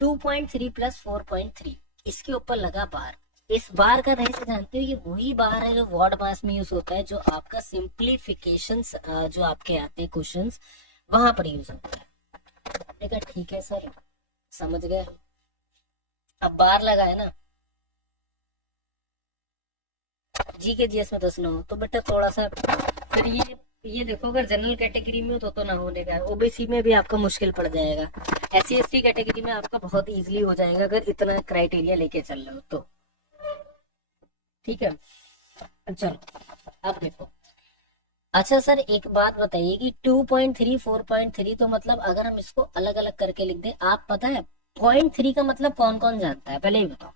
2.3 प्लस 4.3, इसके ऊपर लगा बार। इस बार का रहस्य जानते हो, ये वही बार है जो वर्ड मास में यूज होता है, जो आपका सिंप्लीफिकेशन जो आपके आते हैं क्वेश्चंस, वहां पर यूज होता है। आपने कहा ठीक है सर समझ गए। अब बार लगा है ना, जी के जीएस में 10 ना हो तो बेटा थोड़ा सा फिर ये देखो, अगर जनरल कैटेगरी में हो तो ना होने का, ओबीसी में भी आपका मुश्किल पड़ जाएगा, एससी एसटी कैटेगरी में आपका बहुत इजीली हो जाएगा अगर इतना क्राइटेरिया लेके चल रहे हो तो। ठीक है, चलो अब देखो। अच्छा सर एक बात बताइए कि 2.3 4.3, तो मतलब अगर हम इसको अलग अलग करके लिख दें, आप पता है 0.3 का मतलब कौन कौन जानता है, पहले ही बताओ।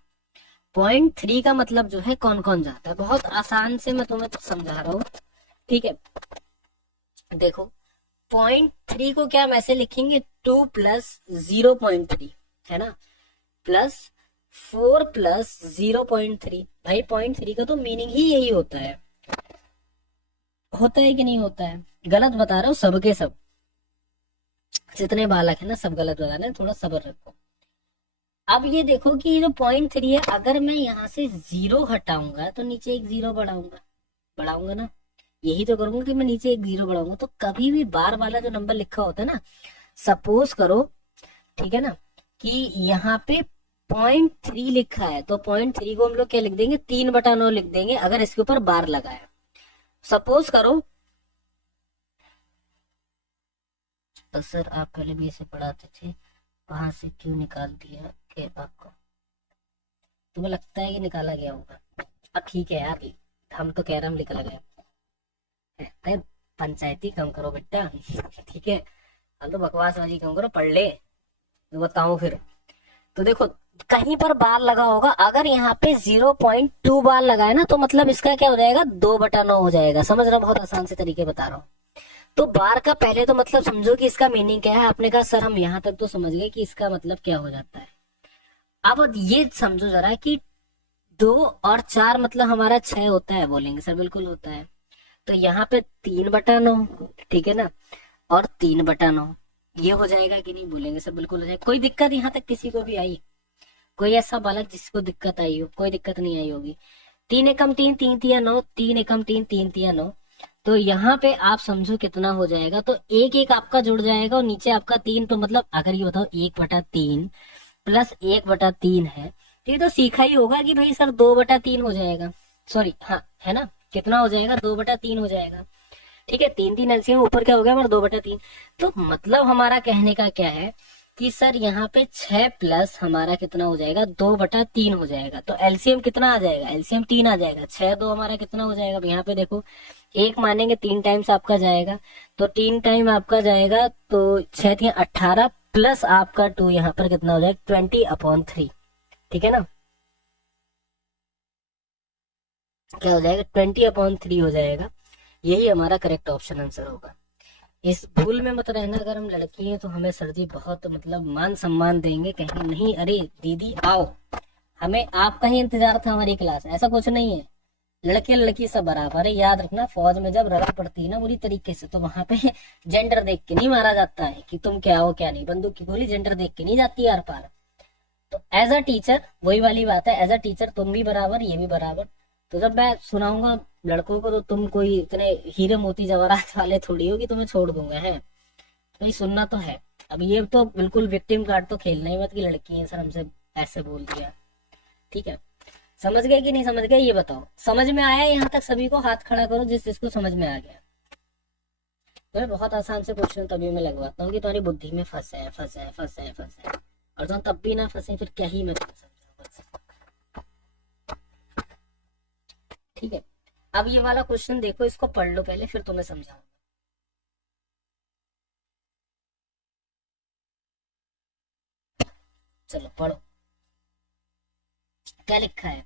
0.3 का मतलब जो है कौन कौन जानता है, बहुत आसान से मैं तुम्हें तो समझा रहा हूँ। ठीक है, देखो 0.3 को क्या हम ऐसे लिखेंगे, 2 प्लस 0.3 है ना, प्लस 4 प्लस 0.3। भाई 0.3 का तो मीनिंग ही यही होता है कि नहीं होता है। गलत बता रहा हूँ सबके सब, जितने बालक है ना सब गलत बता रहे हैं, थोड़ा सब्र रखो। अब ये देखो कि ये जो 0.3 है, अगर मैं यहाँ से 0 हटाऊंगा तो नीचे एक 0 बढ़ाऊंगा ना, यही तो करूंगा कि मैं नीचे एक 0 बढ़ाऊंगा। तो कभी भी बार वाला जो नंबर लिखा होता है ना, सपोज करो ठीक है ना, कि यहाँ पे 0.3 लिखा है तो 0.3 को हम लोग क्या लिख देंगे, 3/9 लिख देंगे अगर इसके ऊपर बार लगा है। सपोज करो तो सर आप पहले भी इसे पढ़ाते थे, वहां से क्यों निकाल दिया के आपको, तुम्हें लगता है कि निकाला गया होगा? अब ठीक है यार, हम तो कह रहे हम निकाला गया है। पंचायती कम करो बेटा, ठीक है, हम तो बकवासबाजी कम करो, पढ़ ले तो बताऊं फिर। तो देखो कहीं पर बार लगा होगा, अगर यहाँ पे 0.2 बार लगा है ना तो मतलब इसका क्या हो जाएगा, 2/9 हो जाएगा। समझ रहा, बहुत आसान से तरीके बता रहा हूँ। तो बार का पहले तो मतलब समझो कि इसका मीनिंग क्या है। आपने कहा सर हम यहाँ तक तो समझ गए कि इसका मतलब क्या हो जाता है। अब ये समझो जरा कि 2 और 4 मतलब हमारा 6 होता है, बोलेंगे सर बिल्कुल होता है। तो यहाँ पे 3/9, ठीक है ना, और 3/9 ये हो जाएगा कि नहीं, बोलेंगे सर बिल्कुल हो जाएगा। कोई दिक्कत यहाँ तक किसी को भी आई? कोई ऐसा बालक जिसको दिक्कत आई हो? कोई दिक्कत नहीं आई होगी। 3 एकम 3, 3 तिया 9, 3 एकम 3, 3 तिया 9। तो यहाँ पे आप समझो कितना हो जाएगा, तो एक एक आपका जुड़ जाएगा और नीचे आपका 3। तो मतलब अगर ये बताओ 1/3 प्लस 1/3 है, तो ये तो सीखा ही होगा कि भाई सर 2/3 हो जाएगा। सॉरी हाँ, है ना, कितना हो जाएगा, 2/3 हो जाएगा। ठीक है, 3 एलसीएम ऊपर क्या हो गया हमारा, 2/3। तो मतलब हमारा कहने का क्या है कि सर यहाँ पे 6 प्लस हमारा कितना हो जाएगा, 2/3 हो जाएगा। तो एलसीएम कितना आ जाएगा, एलसीएम 3 आ जाएगा। 6 2 हमारा कितना हो जाएगा, यहाँ पे देखो एक मानेंगे 3 टाइम्स आपका जाएगा, तो 3 टाइम आपका जाएगा तो 6 3 18 प्लस आपका 2, यहाँ पर कितना हो जाएगा, 20/3। ठीक है ना, क्या हो जाएगा, 20/3 हो जाएगा। यही हमारा करेक्ट ऑप्शन आंसर होगा। इस भूल में मत रहना, अगर हम लड़की हैं तो हमें सर जी बहुत मतलब मान सम्मान देंगे, कहीं नहीं अरे दीदी आओ, हमें आपका ही इंतजार था हमारी क्लास, ऐसा कुछ नहीं है। लड़के लड़की सब बराबर है। याद रखना, फौज में जब रगड़ पड़ती है ना बुरी तरीके से, तो वहां पे जेंडर देख के नहीं मारा जाता है कि तुम क्या हो क्या नहीं। बंदूक की गोली जेंडर देख के नहीं जाती आर पार। तो एज अ टीचर वही वाली बात है, एज अ टीचर तुम भी बराबर, ये भी बराबर। तो जब मैं सुनाऊंगा लड़कों को तो तुम कोई इतने हीरे मोती जवाहरात वाले थोड़ी हो कि तुम्हें छोड़ दूंगा, है तो ये सुनना तो है। अब ये तो बिल्कुल विक्टिम कार्ड तो खेलना ही मत कि लड़की है सर हमसे ऐसे बोल दिया। ठीक है, समझ गए कि नहीं समझ गए, ये बताओ। समझ में आया यहाँ तक सभी को? हाथ खड़ा करो जिस जिसको समझ में आ गया। तो बहुत आसान से क्वेश्चन तभी मैं लगवाता हूँ कि तुम्हारी बुद्धि में फंसे है, फंसे है, फंसे है, फंसे है। और तुम तब भी ना फंसे फिर क्या ही मैं समझाऊंगा। ठीक है, अब ये वाला क्वेश्चन देखो, इसको पढ़ लो पहले फिर तुम्हें समझाऊंगा। चलो पढ़ो, क्या लिखा है।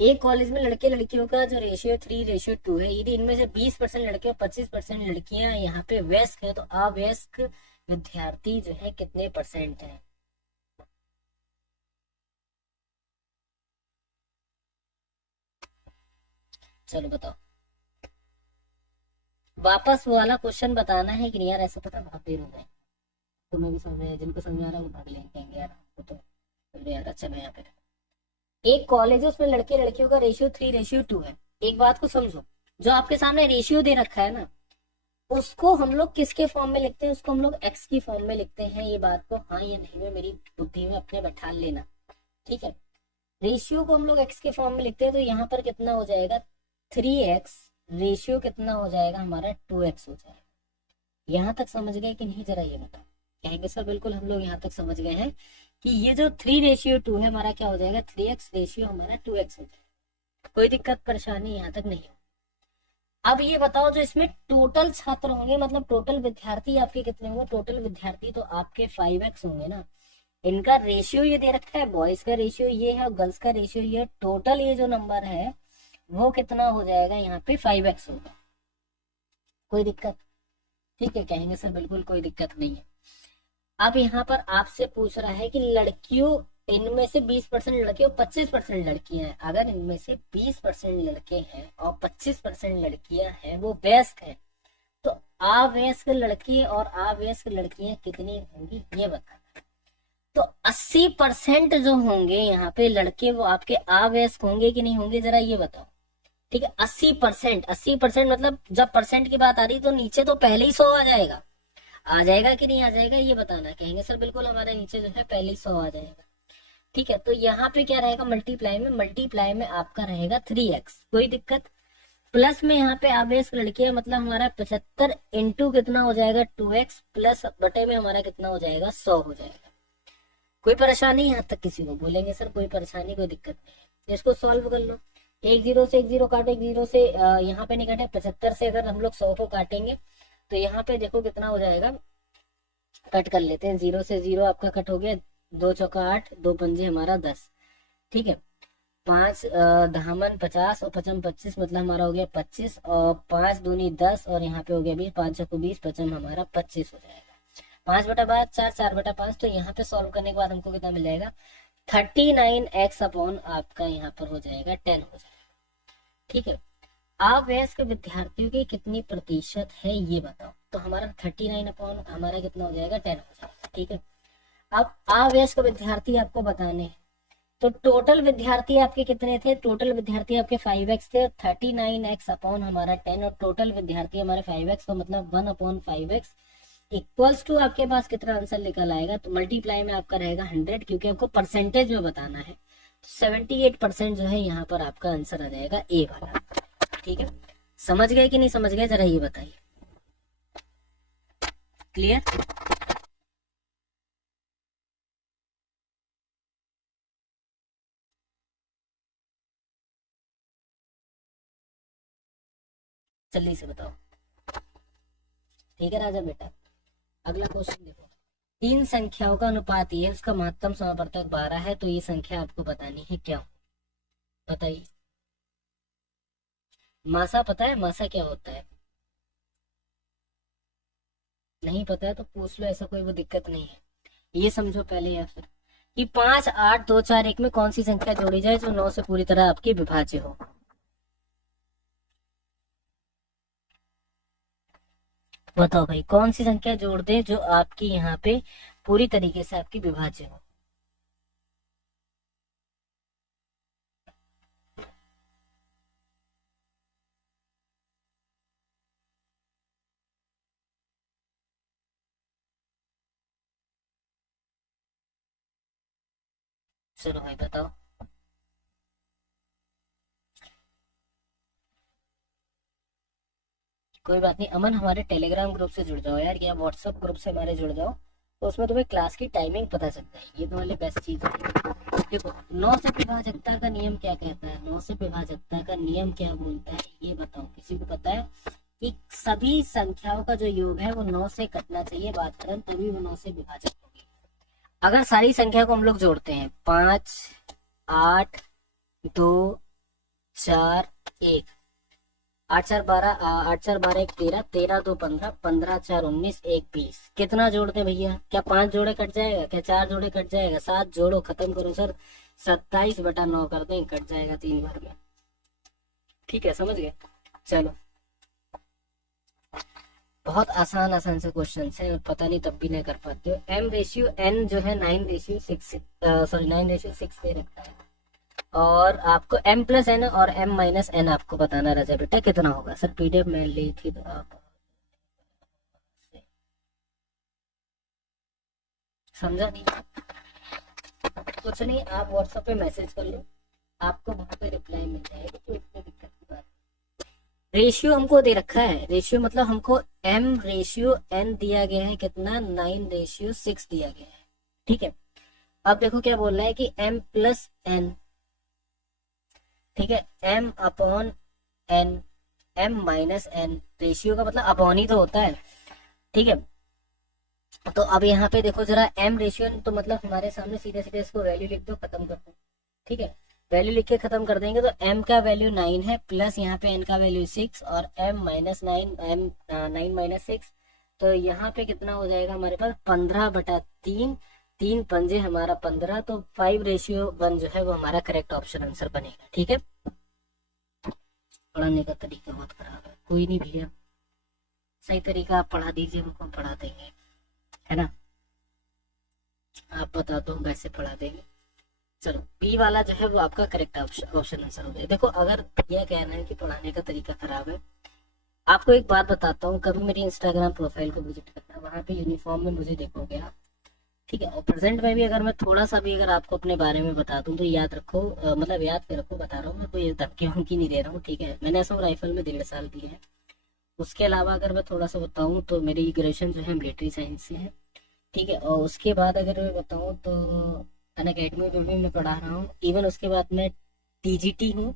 एक कॉलेज में लड़के लड़कियों का जो रेशियो 3:2 है, यदि इनमें से 20% लड़के और 25% लड़कियां यहाँ पे वयस्क है, तो अवयस्क विद्यार्थी जो है कितने परसेंट है? चलो बताओ, वापस वो वाला क्वेश्चन बताना है कि नहीं यार, ऐसा पता बहुत देर हो गए। तुम्हें भी समझ में, जिनको समझ आ रहा है वो भाग लेंगे यार, हमको तो यार। अच्छा मैं यहाँ पे, एक कॉलेज है उसमें लड़के लड़कियों का रेशियो 3:2 है। एक बात को समझो, जो आपके सामने रेशियो दे रखा है ना, उसको हम लोग किसके फॉर्म में लिखते हैं, उसको हम लोग एक्स की फॉर्म में लिखते हैं। ये बात को हाँ या नहीं में मेरी बुद्धि में अपने बैठा लेना। ठीक है, रेशियो को हम लोग एक्स के फॉर्म में लिखते हैं, तो यहाँ पर कितना हो जाएगा, 3x। रेशियो कितना हो जाएगा हमारा, 2x हो जाएगा। यहाँ तक समझ गए कि नहीं, जरा ये बताओ। कहेंगे सर बिल्कुल हम लोग यहाँ तक समझ गए हैं कि ये जो 3:2 है हमारा क्या हो जाएगा, 3x रेशियो हमारा 2x हो जाएगा। कोई दिक्कत परेशानी यहाँ तक नहीं हो। अब ये बताओ, जो इसमें टोटल छात्र होंगे, मतलब टोटल विद्यार्थी आपके कितने होंगे, टोटल विद्यार्थी तो आपके 5x होंगे ना। इनका रेशियो ये दे रखा है, बॉयज का रेशियो ये है और गर्ल्स का रेशियो ये है। टोटल ये जो नंबर है वो कितना हो जाएगा, यहाँ पे 5x होगा। कोई दिक्कत? ठीक है, कहेंगे सर बिल्कुल कोई दिक्कत नहीं है। अब यहाँ पर आपसे पूछ रहा है कि लड़कियों, इनमें से 20% लड़के और 25% लड़कियां हैं। अगर इनमें से 20% लड़के हैं और 25% लड़कियां हैं, वो वयस्क है, तो अवयस्क लड़के और अवयस्क लड़कियां कितनी होंगी, ये बताना। तो 80% जो होंगे यहाँ पे लड़के, वो आपके अवयस्क होंगे कि नहीं होंगे, जरा ये बताओ। ठीक है, 80% मतलब जब परसेंट की बात आ रही तो नीचे तो पहले ही 100 आ जाएगा कि नहीं आ जाएगा, ये बताना। कहेंगे सर बिल्कुल हमारे नीचे जो है पहले ही 100 आ जाएगा। ठीक है, तो यहाँ पे क्या रहेगा, मल्टीप्लाई में आपका रहेगा 3x, कोई दिक्कत। प्लस में यहाँ पे आवेश लड़कियां, मतलब हमारा 75 इंटू कितना हो जाएगा 2x, प्लस बटे में हमारा कितना हो जाएगा 100 हो जाएगा। कोई परेशानी यहाँ तक किसी को बोलेंगे सर कोई परेशानी कोई दिक्कत नहीं है, इसको सॉल्व कर लो। एक जीरो से एक जीरो काटो, एक जीरो से यहाँ पे नहीं काटे, 75 से अगर हम लोग 100 को काटेंगे तो यहाँ पे देखो कितना हो जाएगा, कट कर लेते हैं, जीरो से जीरो आपका कट हो गया, 2 चौका 8, 2 पंजे हमारा 10, ठीक है। 5 धामन 50 और 55 25, मतलब हमारा हो गया 25, और 5 दूनी 10 और यहाँ पे हो गया 20, 5 चौको 20, 55 हमारा 25 हो जाएगा। 5/5 4, 4/5, तो यहाँ पे सॉल्व करने के बाद हमको कितना मिल जाएगा, 39x अपॉन आपका यहाँ पर हो जाएगा 10 हो जाएगा, ठीक है। अवयस्क विद्यार्थियों की कितनी प्रतिशत है ये बताओ, तो हमारा 39 अपॉन हमारा कितना हो जाएगा 10 हो जाएगा, ठीक है। अब अवयस्क विद्यार्थी आपको बताने हैं, तो टोटल विद्यार्थी आपके कितने थे, टोटल विद्यार्थी आपके 5x थे, 39x अपॉन हमारा 10, और टोटल विद्यार्थी हमारे 5x, तो मतलब 1/5x इक्वल्स टू आपके पास कितना आंसर निकल आएगा, तो मल्टीप्लाई में आपका रहेगा 100, क्योंकि आपको परसेंटेज में बताना है, तो 78% जो है यहाँ पर आपका आंसर आ जाएगा ए वाला, ठीक है। समझ गए कि नहीं समझ गए, जरा ये बताइए, क्लियर। जल्दी से बताओ, ठीक है राजा बेटा। अगला क्वेश्चन देखो, 3 संख्याओं का अनुपात ये है, उसका महत्तम समापवर्तक 12 है, तो ये संख्या आपको बतानी है क्या, बताइए। मासा पता है, मासा क्या होता है, नहीं पता है तो पूछ लो, ऐसा कोई वो दिक्कत नहीं है। ये समझो पहले या फिर कि 5 8 2 4 1 में कौन सी संख्या जोड़ी जाए जो 9 से पूरी तरह आपकी विभाज्य हो, बताओ भाई, कौन सी संख्या जोड़ दे जो आपकी यहाँ पे पूरी तरीके से आपकी विभाज्य हो। चलो भाई बताओ, कोई बात नहीं अमन, हमारे टेलीग्राम ग्रुप से जुड़ जाओ यार, या व्हाट्सएप ग्रुप से हमारे जुड़ जाओ, तो उसमें तुम्हें क्लास की टाइमिंग पता चल जाएगी, ये तुम्हारे लिए बेस्ट चीज है। देखो 9 से विभाजकता का नियम क्या कहता है, 9 से विभाजकता का नियम क्या बोलता है, ये बताओ, किसी को पता है कि सभी संख्याओं का जो योग है वो 9 से कटना चाहिए, बात करें तभी वो 9 से विभाजक होगी। अगर सारी संख्या को हम लोग जोड़ते हैं, 5 8 2 4 1, 8 4 12, 8 4 12 1 13, 13 2 15, 15 4 19, 1 20, कितना जोड़ते भैया, क्या 5 जोड़े कट जाएगा, क्या 4 जोड़े कट जाएगा, 7 जोड़ो, खत्म करो सर, 27/9 कर दें, कट जाएगा 3 बार में, ठीक है, समझ गए। चलो बहुत आसान आसान से क्वेश्चन है, पता नहीं तब भी नहीं कर पाते हो। m/n जो है 9/6, सॉरी 9/6 दे रखा है, और आपको m+n और m-n आपको बताना राजा बेटा कितना होगा। सर पीडीएफ में ली थी तो आप समझा नहीं, कुछ नहीं, आप व्हाट्सएप पे मैसेज कर लो, आपको वहां पे रिप्लाई मिल जाएगा, तो इसमें दिक्कत की बात। रेशियो हमको दे रखा है, रेशियो मतलब हमको m/n दिया गया है कितना, 9/6 दिया गया है, ठीक है। अब देखो क्या बोल रहा है कि m+n, ठीक है, m/n, m-n, रेशियो का मतलब अपॉन ही तो होता है, ठीक है। तो अब यहाँ पे देखो जरा, m रेशियो तो मतलब हमारे सामने सीधे सीधे इसको वैल्यू लिख दो, खत्म कर दो, ठीक है, वैल्यू लिख के खत्म कर देंगे, तो m का वैल्यू 9 है, प्लस यहाँ पे n का वैल्यू 6, और m-9, तो यहाँ पे कितना हो जाएगा हमारे पास 15/3, 3 पंजे हमारा 15, तो 5:1 जो है वो हमारा करेक्ट ऑप्शन आंसर बनेगा, ठीक है। पढ़ाने का तरीका बहुत खराब है, कोई नहीं भैया, सही तरीका आप पढ़ा दीजिए, हमको पढ़ा देंगे, है ना, आप बता दो वैसे पढ़ा देंगे। चलो बी वाला जो है वो आपका करेक्ट ऑप्शन आंसर हो गया। देखो अगर यह कहना है कि पढ़ाने का तरीका खराब है, आपको एक बात बताता हूँ, कभी मेरी इंस्टाग्राम प्रोफाइल को विजिट करना, वहां पे यूनिफॉर्म में मुझे देखोगे आप, ठीक है। और प्रेजेंट में भी अगर मैं थोड़ा सा भी अगर आपको अपने बारे में बता दूं तो याद रखो, मतलब याद के रखो, बता रहा हूँ मैं, कोई धमकी वमकी नहीं दे रहा हूँ, ठीक है। मैंने असम राइफल में 1.5 साल दिए हैं। उसके अलावा अगर मैं थोड़ा सा बताऊं तो मेरी ग्रेजुएशन जो है मिलिट्री साइंस से है, ठीक है। और उसके बाद अगर मैं बताऊं तो अन अकेडमी में भी मैं पढ़ा रहा हूँ। इवन उसके बाद मैं टीजीटी हूँ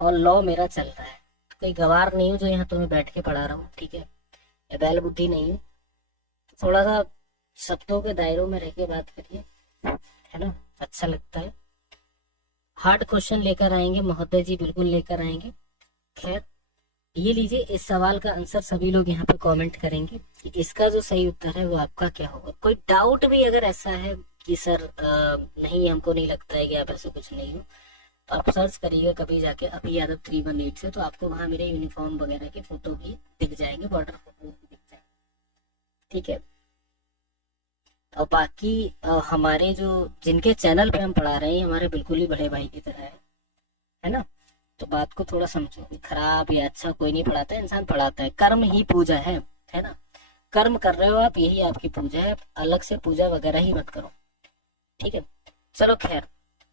और लॉ मेरा चल रहा है। कोई गवार नहीं हूँ जो यहाँ तुम्हें बैठ के पढ़ा रहा हूँ, ठीक है। या बैल बुद्धि नहीं हूँ। थोड़ा सा शब्दों के दायरों में रह के बात करिए, है ना, अच्छा लगता है। हार्ड क्वेश्चन लेकर आएंगे महोदय जी, बिल्कुल लेकर आएंगे। खैर, ये लीजिए, इस सवाल का आंसर सभी लोग यहाँ पे कमेंट करेंगे कि इसका जो सही उत्तर है वो आपका क्या होगा। कोई डाउट भी अगर ऐसा है कि सर नहीं, हमको नहीं लगता है कि आप ऐसे कुछ नहीं हो, तो आप सर्च करिएगा कभी जाके अभी यादव 318 से, तो आपको वहाँ मेरे यूनिफॉर्म वगैरह के फोटो भी दिख जाएंगे, बॉर्डर फोटो भी दिख जाएंगे, ठीक है। और बाकी हमारे जो जिनके चैनल पे हम पढ़ा रहे हैं हमारे बिल्कुल ही बड़े भाई की तरह है ना। तो बात को थोड़ा समझो, खराब या अच्छा कोई नहीं पढ़ाता है, इंसान पढ़ाता है। कर्म ही पूजा है ना। कर्म कर रहे हो आप, यही आपकी पूजा है, अलग से पूजा वगैरह ही मत करो, ठीक है। चलो खैर,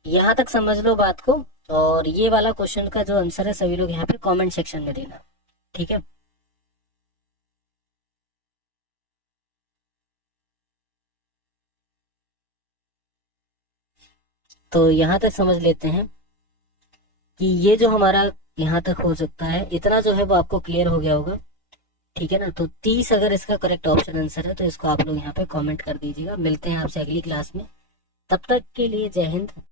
यहाँ तक समझ लो बात को। और ये वाला क्वेश्चन का जो आंसर है सभी लोग यहाँ पे कमेंट सेक्शन में देना, ठीक है। तो यहाँ तक समझ लेते हैं कि ये जो हमारा यहाँ तक हो सकता है, इतना जो है वो आपको क्लियर हो गया होगा, ठीक है ना। तो 30 अगर इसका करेक्ट ऑप्शन आंसर है तो इसको आप लोग यहाँ पे कमेंट कर दीजिएगा। मिलते हैं आपसे अगली क्लास में, तब तक के लिए जय हिंद।